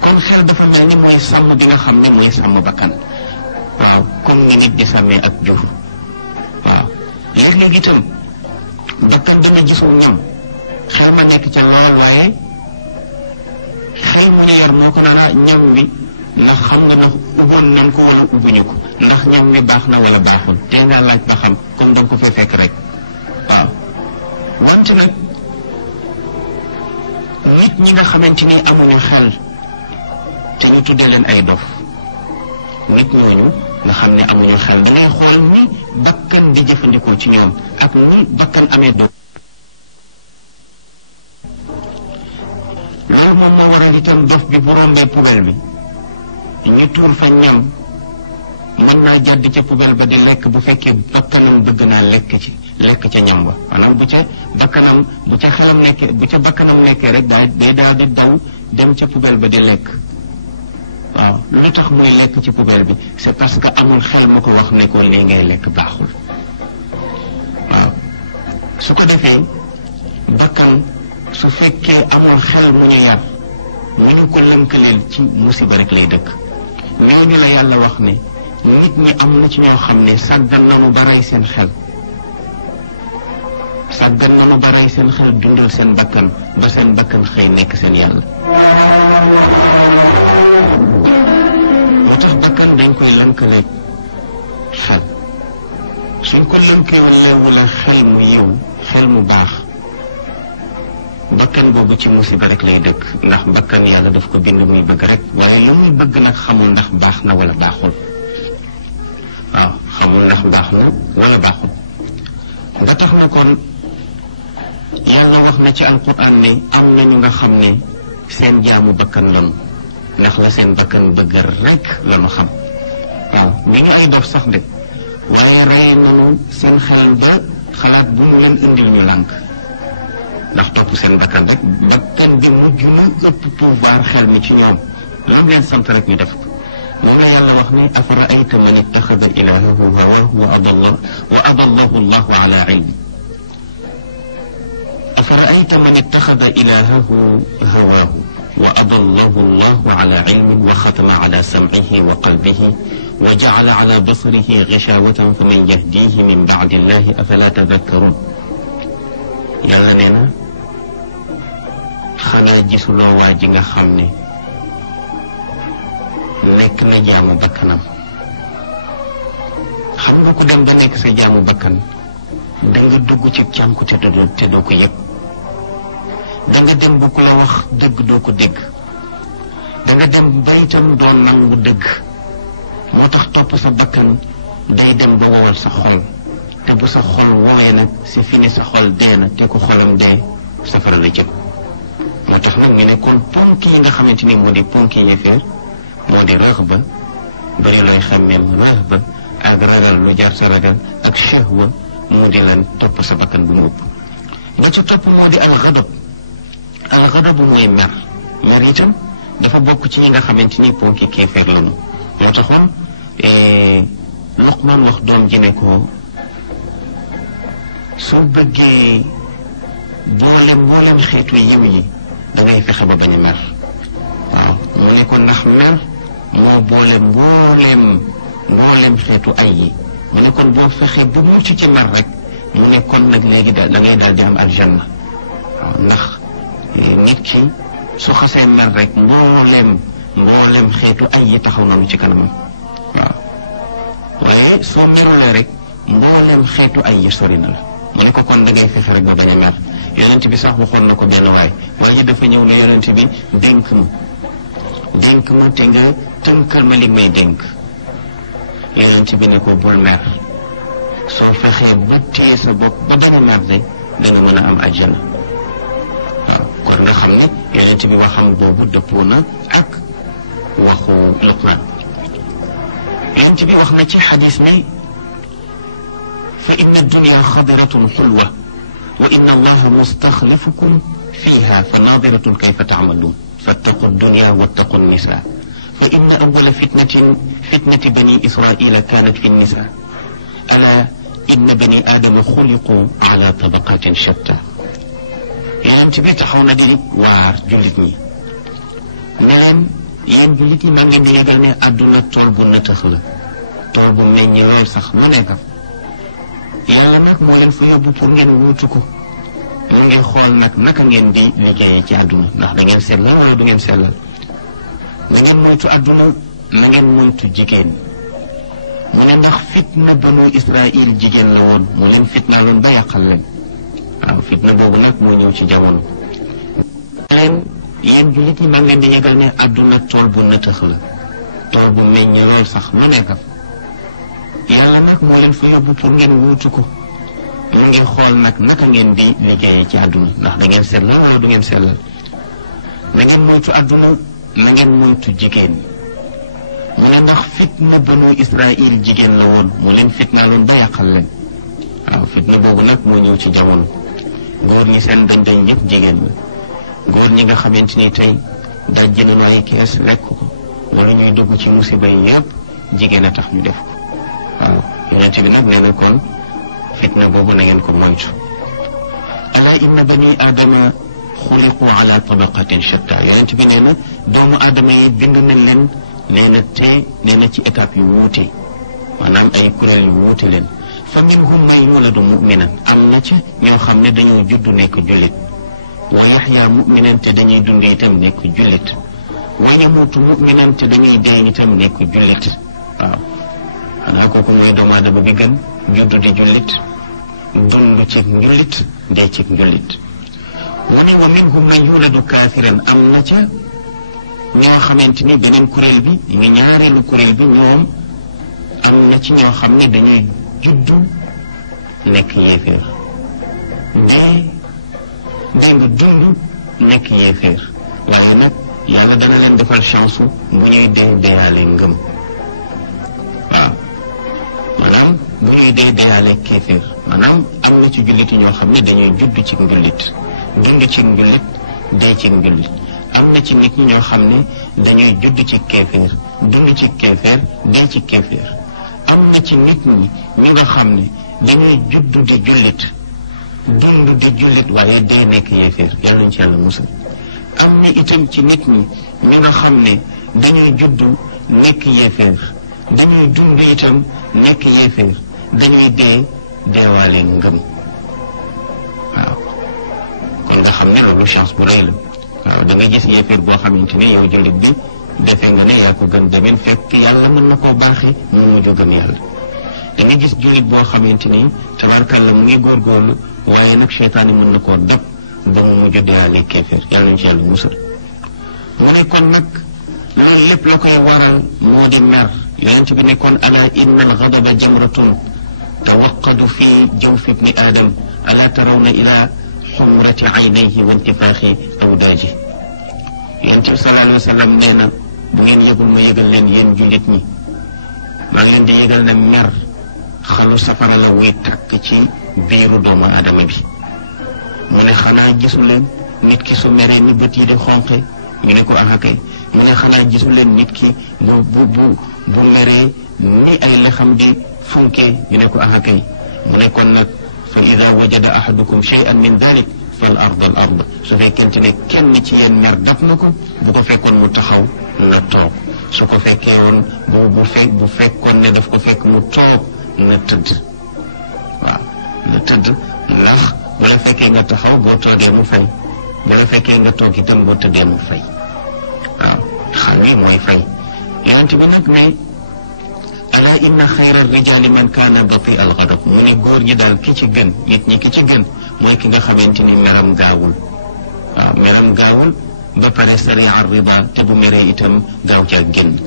kon xel dafa mel ni mooy sàmm bi nga xam ne mooy sàmm bakkan waaw comme ni nit di sàmmee ak jur waaw léeg-léeg itam bakkan dana gisu ñam xel ma nekk ca lool waaye xel mu ñu yar moo ko nana ñam wi ndax xam nga ndax ubboon nan ko wala ubbuñu ko ndax ñam wi baax na wala baaxul te nga laaj ba xam comme danga ko fay fekk rek waaw wante nag nit ñi nga xamante ni amuñu xel te ñu tuddee leen ay dof nit ñooñu nga xam ne amuñu xel da ngay xool ni bakkan di jëfandikoo ci ñoom ak ni bakkan amee dof loolu moom moo waral itam dof bi bu rombee poubelle bi ñu tuur fa ñam mën naa jàdd ca poubelle ba di lekk bu fekkee bakkanam bëgg naa lekk ca ñam wa maanaam bu ca bakkanam nekkee rek day daal di daw dem ca poubelle ba di lekk waaw lu tax muy lekk ci poubelle bi c'est parce que amul xel mu ko wax ne ko lii ngay lekk baaxul waaw su ko defee bakkan su fekkee amul xel mu ñu yar mu ñu ko lënkaleel ci musiba rek lay dëkk ñooñu la yàlla wax ne nit ñi am na ci ñoo xam ne sàggan nanu ba rey seen xel dundal seen bakkan ba seen bakkan xëy nekk seen yàlla moo tax bakkan dañ koy lënkaleeg xel suñ ko lënkeewula xel mu yiw xel mu baax bakkan boobu ci musiba rek lay dëkk ndax bakkan yàlla daf ko bind muy bëgg rek waaye lu muy bëgg nag xamul ndax baax na wala baaxul waaw xamul ndax baax na wala baaxul ba tax na kon yàlla wax na ci alquran ne am na ñu nga xam ne seen jaamu bakkan lanu ndax la seen bakkan bëgg rek lanu xam waaw du ñu ay dof sax de waaye rey nanu seen xel ba xalaat bu mu leen indil ñu lànk ndax topp seen bakkan rek bakkan bi mujj na ëpp pouvoir xel mi ci ñoom lu mu leen sant rek ñu def ko moom la yàlla wax ne afara ayta man ittaxada ilahahu hawahu wa adallahu allahu ala ilmi afara ayta man ittaxada ilahahu hawahu wa adallahu allahu ala ilmin wa xatama ala samcihi wa qalbihi wa jacala ala basarihi gishawatan faman yahdihi min bacdi illahi afala tadakkarun yàlla nee na xanaa gisuloo waa ji nga xam ne nekk na jaamu bakkanam xam nga ku dem ba nekk sa jaamu bakkan da nga dugg ci cànku te doo ko yëg da nga dem ba ku la wax dëgg doo ko dégg da nga dem ba itam doo nangu dëgg moo tax topp sa bakkan day dem ba wowal sa xol te bu sa xol wowee nag c'est fini sa xol dee na te ko xolam dee safara la jëm moo tax nag ñu ne kon ponk yi nga xamante ni moo di ponk yéeféer moo di rëx ba bari looy xemmeem rëx ba ak ragal lu jar sa ragal ak shahwa mu di lan topp sa bakkan bu mu ëpp ba ci topp moo di alxadabu mooy mer itam dafa bokk ci ñi nga xamante ni ponki kéeféer lanu moo taxoon Luqmaan wax doom ji ne ko soo bëggee mboolem xeetu yiw yi da ngay fexe ba bañ a mer waaw mu ne ko ndax mer moo boole mboolem xeetu ay yi mu ne kon boo fexe ba mucc ci mer rek mu ne kon nag léegi da ngay daal di am aljanna waaw ndax nit ki su xasee mer rek mboolem xeetu ay yi taxaw nañu ci kanamam waaw waaye soo merulee rek mboolem xeetu ay yi sori na la. mu ne ko kon da ngay fexe rek ba bañ a mer. yonent bi sax waxoon na ko benn waay ji dafa ñëw ne yonent bi dénk ma te nga tënkal ma li may dénk. yonent bi ne ko bul mer soo fexee ba téye sa bopp ba bañ a mer de da nga mën a am àjjana. waaw kon nga xam ne yonent bi waxam boobu dëppoo na ak waxu Luqman. yonent bi wax na ci xadis ne fa inna dunya xadiratun xulwa wa inna allaha mustaxlifukum fiha fa naadiratun kayfa taamaluun fattaqu dunya wattaqu nisa fa inna awala fitnati bani israila kanat fi nisa ala inna bani aadama xuliqu ala tabaqatin shatta. yonent bi taxaw na di waar jullit ñi ne leen yéen jullit ñi maa ngi leen di yëgal ne àdduna tool bu nëtëx la, tool bu meññ lool sax lu nekk yàlla nag moo leen fa yóbbu pour ngeen wuutu ko. mu ngi xool nag naka ngeen di liggéeyee ci àdduna ndax da ngeen sellal wala du ngeen sellal. na ngeen moytu àdduna, na ngeen moytu jigéen. mu ne ndax fitna banu Israil jigéen la woon moo leen fitnaaloon ba yàqal leen. waaw fitna boobu nag moo ñëw ci jamono. leen yéen jullit ñi maa ngi leen di yëgal ne àdduna tool bu nëtëx la, tool bu meññ lool sax lu nekk yàlla nag moo leen fa yóbbu pour ngeen wuutu ko. mu ngi xool nag naka ngeen di liggéeyee ci àdduna ndax da ngeen sellal wala du ngeen sellal. na ngeen moytu àdduna, na ngeen moytu jigéen. mu ne ndax fitna banu Israil jigéen la woon moo leen fitnaaloon ba yàqal leen. waaw fitna boobu nag moo ñëw ci jamono. góor ñi seen dañ yëpp jigéen la. góor ñi nga xamante ni tey dajji nañu ay kees lekk ko wala ñuy dugg ci musiba yi yëpp jigéen a tax ñu def ko. waaw yonent bi nag nee na kon fitna boobu na ngeen ko moytu. ala inna bani aadama xuliqu ala tabaqatin shatta. yonent bi nee na doomu aadama yi bind nañ leen nee na ci étape yu wuute, maanaam ay kuréel yu wuute leen. fa minhum man yuladu muminan, am na ca ñoo xam ne dañoo juddu nekk jullit. wa yaxya muminan, te dañuy dund itam nekk jullit. wa yamuutu muminan, te dañuy dee itam nekk jullit. waaw xanaa kooku mooy doomu aadama bi gën, juddu di jullit, dund ci njullit, dee ci njullit. mu ne wa minhum man yuladu kaafiran, am na ca ñoo xamante ni beneen kuréel bi muy ñaareelu kuréel bi ñoom am na ci ñoo xam ne dañuy juddu nekk yéeféer, dee nga dund nekk yéeféer. waaye nag yàlla dana leen defal chance bu ñuy dee deyaale ngëm. waaw maanaam bu ñuy dee deyaale kéeféer, maanaam am na ci jullit yi ñoo xam ne dañuy judd ci njullit, dund ci njullit, dee ci njullit. am na ci nit ñi ñoo xam ne dañuy judd ci kéeféer, dund ci kéeféer, dee ci kéeféer. am na ci nit ñi ñu nga xam ne dañuy judd di jullit, dund di jullit waaye dee nekk yéeféer. yàlla nañu ci yàlla musal. am na itam ci nit ñi ñu nga xam ne dañuy judd nekk yéeféer, dañuy dund itam nekk yéeféer, dañuy deewaale ngëm. waaw kon nga xam ne loolu chance bu rëy la. waaw da nga gis yéeféer boo xamante ni yow jullit bi defe nga ne yaa ko gën demin fekk yàlla mën na koo baaxee mu mujj gëm yàlla. da nga gis jullit boo xamante ni tabarkalla mu ngi góorgóorlu waaye nag seytaane mën na koo dab ba mu mujj deyaale kéeféer. yàlla nañu ci yàlla musal. mu ne kon nag loolu lépp la koy waral moo di mer. yonent bi ne kon ala inna al ghadaba jamratun tawaqadu fi jawfi ibni aadam ala tarawna ila xumrati aynayhi wa intifaaxi awdaaji. yonent bi sallallahu alayhi wa sallam nee na bu ngeen yëgul ma yëgal leen yéen jullit ñi, maa ngi leen di yëgal ne mer xalu safara la wuy takk ci biiru doomu aadama bi. mu ne xanaa gisu leen nit ki su meree ni bët yi di xonqe, ñu ne ko aha kay. mu ne xanaa gisu leen nit ki bu meree ni ay lexam di funke, ñu ne ko aha kay. mu ne kon nag fa ida wajada ahadukum shay'an min dalik fal arda al arda. su fekkente ne kenn ci yéen mer dab na ko, bu ko fekkoon mu taxaw na toog. su ko fekkee woon bu fekkoon ne daf ko fekk mu toog na tëdd. waaw na tëdd, ndax bu la fekkee nga taxaw boo toogee mu fay, bu la fekkee nga toog itam boo tëddee mu fay. waaw xal wi mooy fay. yonent bi nag ne ala inna xayra rijaali man kaana bati al ghadab mu ne góor ñi daal ki ci gën nit ñi ki ci gën mooy ki nga xamante ni meram gaawul waaw meram gaawul ba pare sari ar rida te bu meree itam gaaw caa génn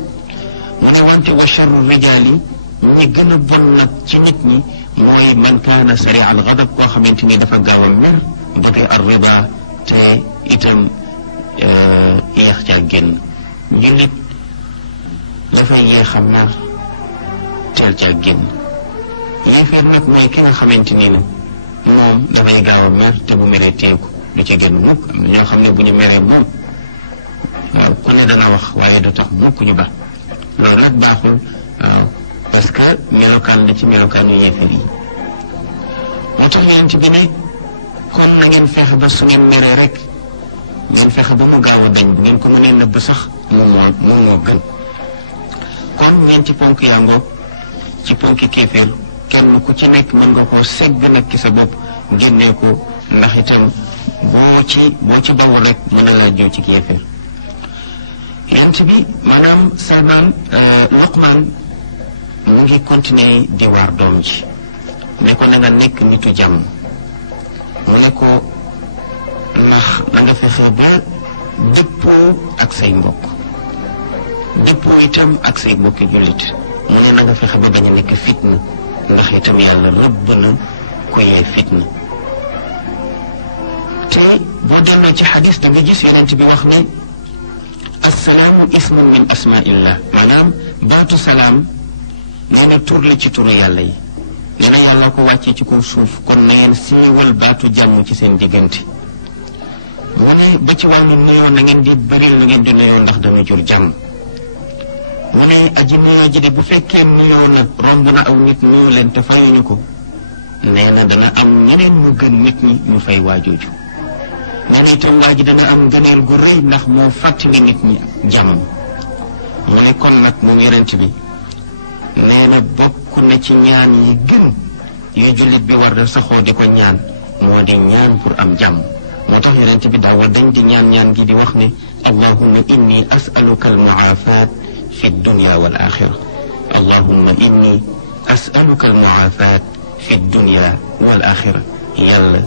mu ne wante wa charru rijaali ñi gën a bon nag ci nit ñi mooy man kaana sari al ghadab koo xamante ni dafa gaaw a mer bati ar rida te itam yéex caa génn jullit dafay yéex a mer teel caa génn yéeféer nag mooy ki nga xamante ni nag moom dafay gaaw a mer te bu meree teeku du ca génn mukk am na ñoo xam ne bu ñu meree moom waaw ku ne dana wax waaye du tax mukk ñu ba loolu nag baaxul waaw parce que melokaan li ci melokaanu yéeféer yi moo tax yonent bi ne kon na ngeen fexe ba su ngeen meree rek ngeen fexe ba mu gaaw a dañ bu ngeen ko mënee nëbb sax moom moo gën kon ñeenti ponk yaa ngoog ci ponki kéeféer kenn ku ci nekk mën nga koo segg nag ci sa bopp génnee ko ndax itam boo ci bawul rek mën na laa ñëw ci kéeféer yent bi maanaam Salmaan Luqmaan mu ngi continuer di waar doom ji ne ko na nga nekk nitu jàmm mu ne ko ndax na nga fexe ba dëppoo ak say mbokk dëppoo itam ak say mbokki jullit mu ne na nga fexe ba bañ a nekk fitna ndax itam yàlla rëbb na ku yee fitna te boo delloo ci xadis da nga gis yonent bi wax ne assalaamu ismun min asmaillah maanaam baatu salaam nee na tur la ci turu yàlla yi nee na yàlla ko wàccee ci kaw suuf kon na ngeen siiwal baatu jàmm ci seen diggante mu ne ba ci wàllu nuyoo na ngeen di bëril lu ngeen di nuyoo ndax dana jur jàmm mu ne aji nuyoo ji de bu fekkee nuyoo na romb na aw nit nuyu leen te fayuñu ko nee na dana am ñeneen ñu gën nit ñi ñu fay waajooju nee na itam waa ji dana am gëneel gu rëy ndax moo fàttali nit ñi jàmm mu ne kon nag moom yonent bi nee na bokk na ci ñaan yi gën yu jullit bi war da saxoo di ko ñaan moo di ñaan pour am jàmm moo tax yonent bi daawul dañ di ñaan gi di wax ne allahumma inni as'aluka almuaafat fi dunya wal axira allahumma inni as'aluka almuaafat fi dunya wal axira yàlla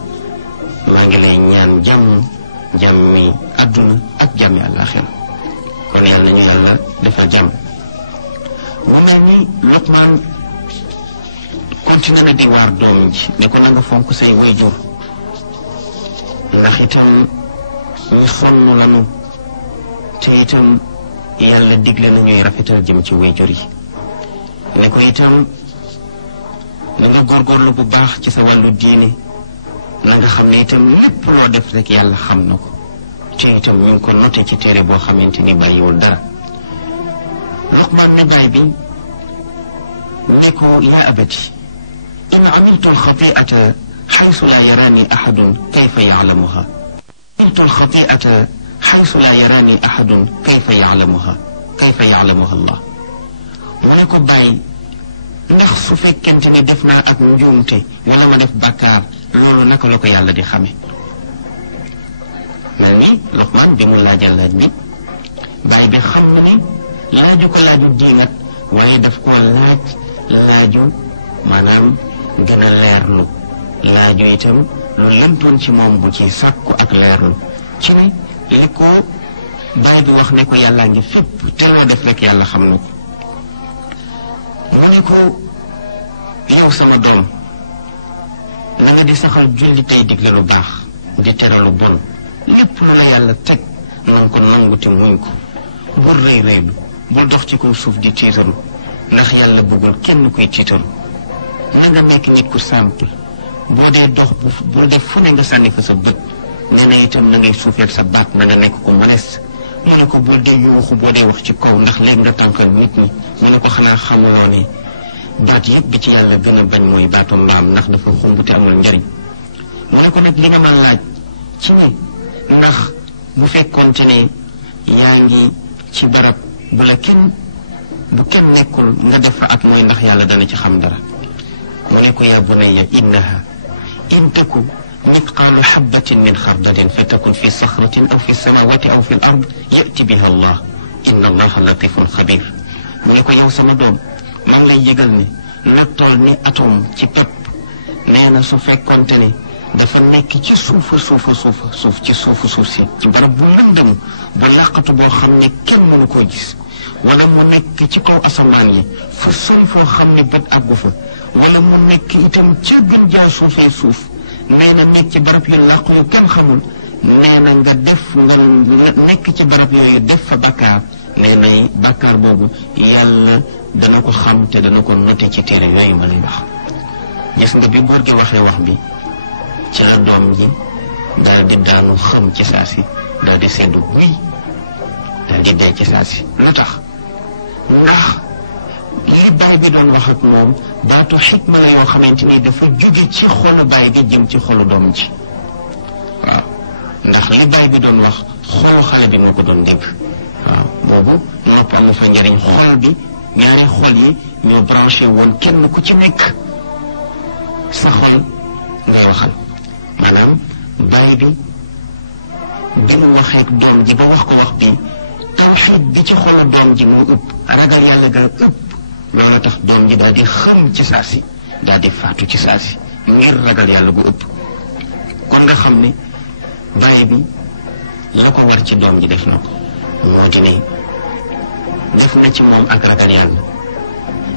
maa ngi lay ñaan jàmmi àdduna ak jàmmi alaaxira kon yàlla nañu yàlla defal jàmm mu mel ni Luqmaan continué na di waar doom ji ne ko na nga fonk say wayjur ndax itam ñu sonn lanu te itam yàlla digle nañuy rafetal jëm ci wayjur yi ne ko itam na nga góorgóorlu bu baax ci sa wàllu diine na nga xam ne itam lépp loo def rek yàlla xam na ko te itam ñu ngi ko noté ci téere boo xamante ni bàyyiwul dara Luqmaan ne baay bi ne ko yaa abati in amiltu alxatiata xaysu laa yaraani axadun kayfa yaclamuha amiltu alxatiata xaysu laa yaraani axadun kayfa yaclamuha allah mu ne ko baay ndax su fekkente ni def naa ak njuumte wala ma def bàkkaar loolu naka la ko yàlla di xame mel ni Luqmaan bi mu laajal laaj bi baay bi xam na ne laaju ko laaju diingat waaye daf koo laaju maanaam gën a leerlu laaju itam lu lëntoon ci moom bu ci sàkku ak leerlu ci ne li ko baay bi wax ne ko yàllaa ngi fépp te loo def rek yàlla xam na ko mu ne ko yow sama doom na nga di saxal julli tey digle lu baax di tere lu bon lépp lu la yàlla teg na nga ko nangu te muñ ko bul rëy rëylu bul dox ci kaw suuf di tiitaru ndax yàlla bëggul kenn kuy tiitaru na nga nekk nit ku simple boo dee dox bul def fu ne nga sànni fa sa bët nee na itam na ngay suufeel sa baat na nga nekk ku modeste mu ne ko bul dee yuuxu boo dee wax ci kaw ndax léegi nga tànqal nit ñi mu ne ko xanaa xamuloo ne baat yépp bi ci yàlla gën a bañ mooy baatu mbaam ndax dafa xumb te amul njariñ mu ne ko nag li nga ma laaj ci ne ndax bu fekkoonte ne yaa ngi ci barab bu kenn nekkul nga def fa ak mooy ndax yàlla dana ci xam dara mu ne ko yaa bunayya innaha in taku mithqaalu xabatin min xardalin fa takun fi saxratin aw fi samawati aw fi l ard yati biha allah inna allaha latifun xabir mu ne ko yow sama doom maa ngi lay yëgal ne la toll ni atome ci pepp nee na su fekkonte ne dafa nekk ci suuf ci suufu suuf si ci barab bu lëndëm bu làqatu boo xam ne kenn mënu koo gis wala mu nekk ci kaw asamaan yi fu sol foo xam ne bët àggu fa wala mu nekk itam ci gën jaa suufee suuf nee na nekk ci barab yu làqu yu kenn xamul nee na nga nekk ci barab yooyu def fa bàkkaar nee na bàkkaar boobu yàlla dana ko xam te dana ko noté ci téere yooyu ma lay wax. gis nga bi góor gi waxee wax bi ci la doom ji daal di daanu xëm ci saa si daal di seddu guy daal di dee ci saa si lu tax ndax li baay bi doon wax ak moom baatu xikma la yoo xamante ni dafa jóge ci xolu baay bi jëm ci xolu doom ji waaw ndax li baay bi doon wax xolu xale bi moo ko doon dégg waaw boobu nopp amu fa njëriñ xol bi ñaari xol yi ñoo branché woon kenn ku ci nekk sa xol ngay waxal maanaam baay bi mu waxeek doom ji ba wax ko wax bi tawxiid bi ci xolu doom ji moo ëpp ragal yàlla ga ëpp loolu tax doom ji daal di xëm ci saa si daal di faatu ci saa si ngir ragal yàlla gu ëpp kon nga xam ne baay bi la ko war ci doom ji def na ko moo di ne def na ci moom ak ragal yàlla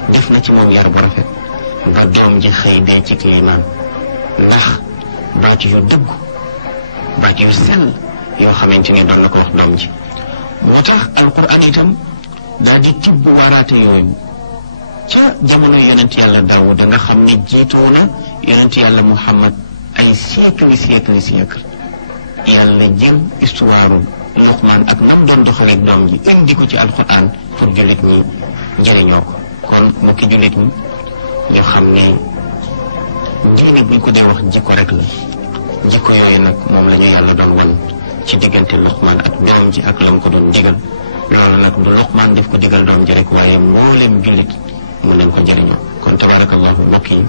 def na ci moom yar bu rafet ba doom ji xëy dee ci liimaan ndax baat yu dëggu baat yu sell yoo xamante ni doon na ko wax doom ji moo tax alquran itam daal di tibb waaraate yooyu ca jamono yonent yàlla Daawud nga xam ne jiitoo na yonent yàlla Muhammad ay siècle yàlla jël histoire Luqmaan ak nam doon doxaleeg doom ji indi ko ci alquran pour jullit ñi jëriñoo ko kon mbokki jullit ñi ñoo xam ne diine buñ ko dee wax jikko rek la jikko yooyu nag moom la ñu yàlla doon wan ci diggante Luqmaan ak doom ji ak lam ko doon digal loolu nag du Luqmaan daf ko digal doom ji rek waaye mbooleem jullit mu leen ko jëriñoo kon tabarakallahu mbokk yi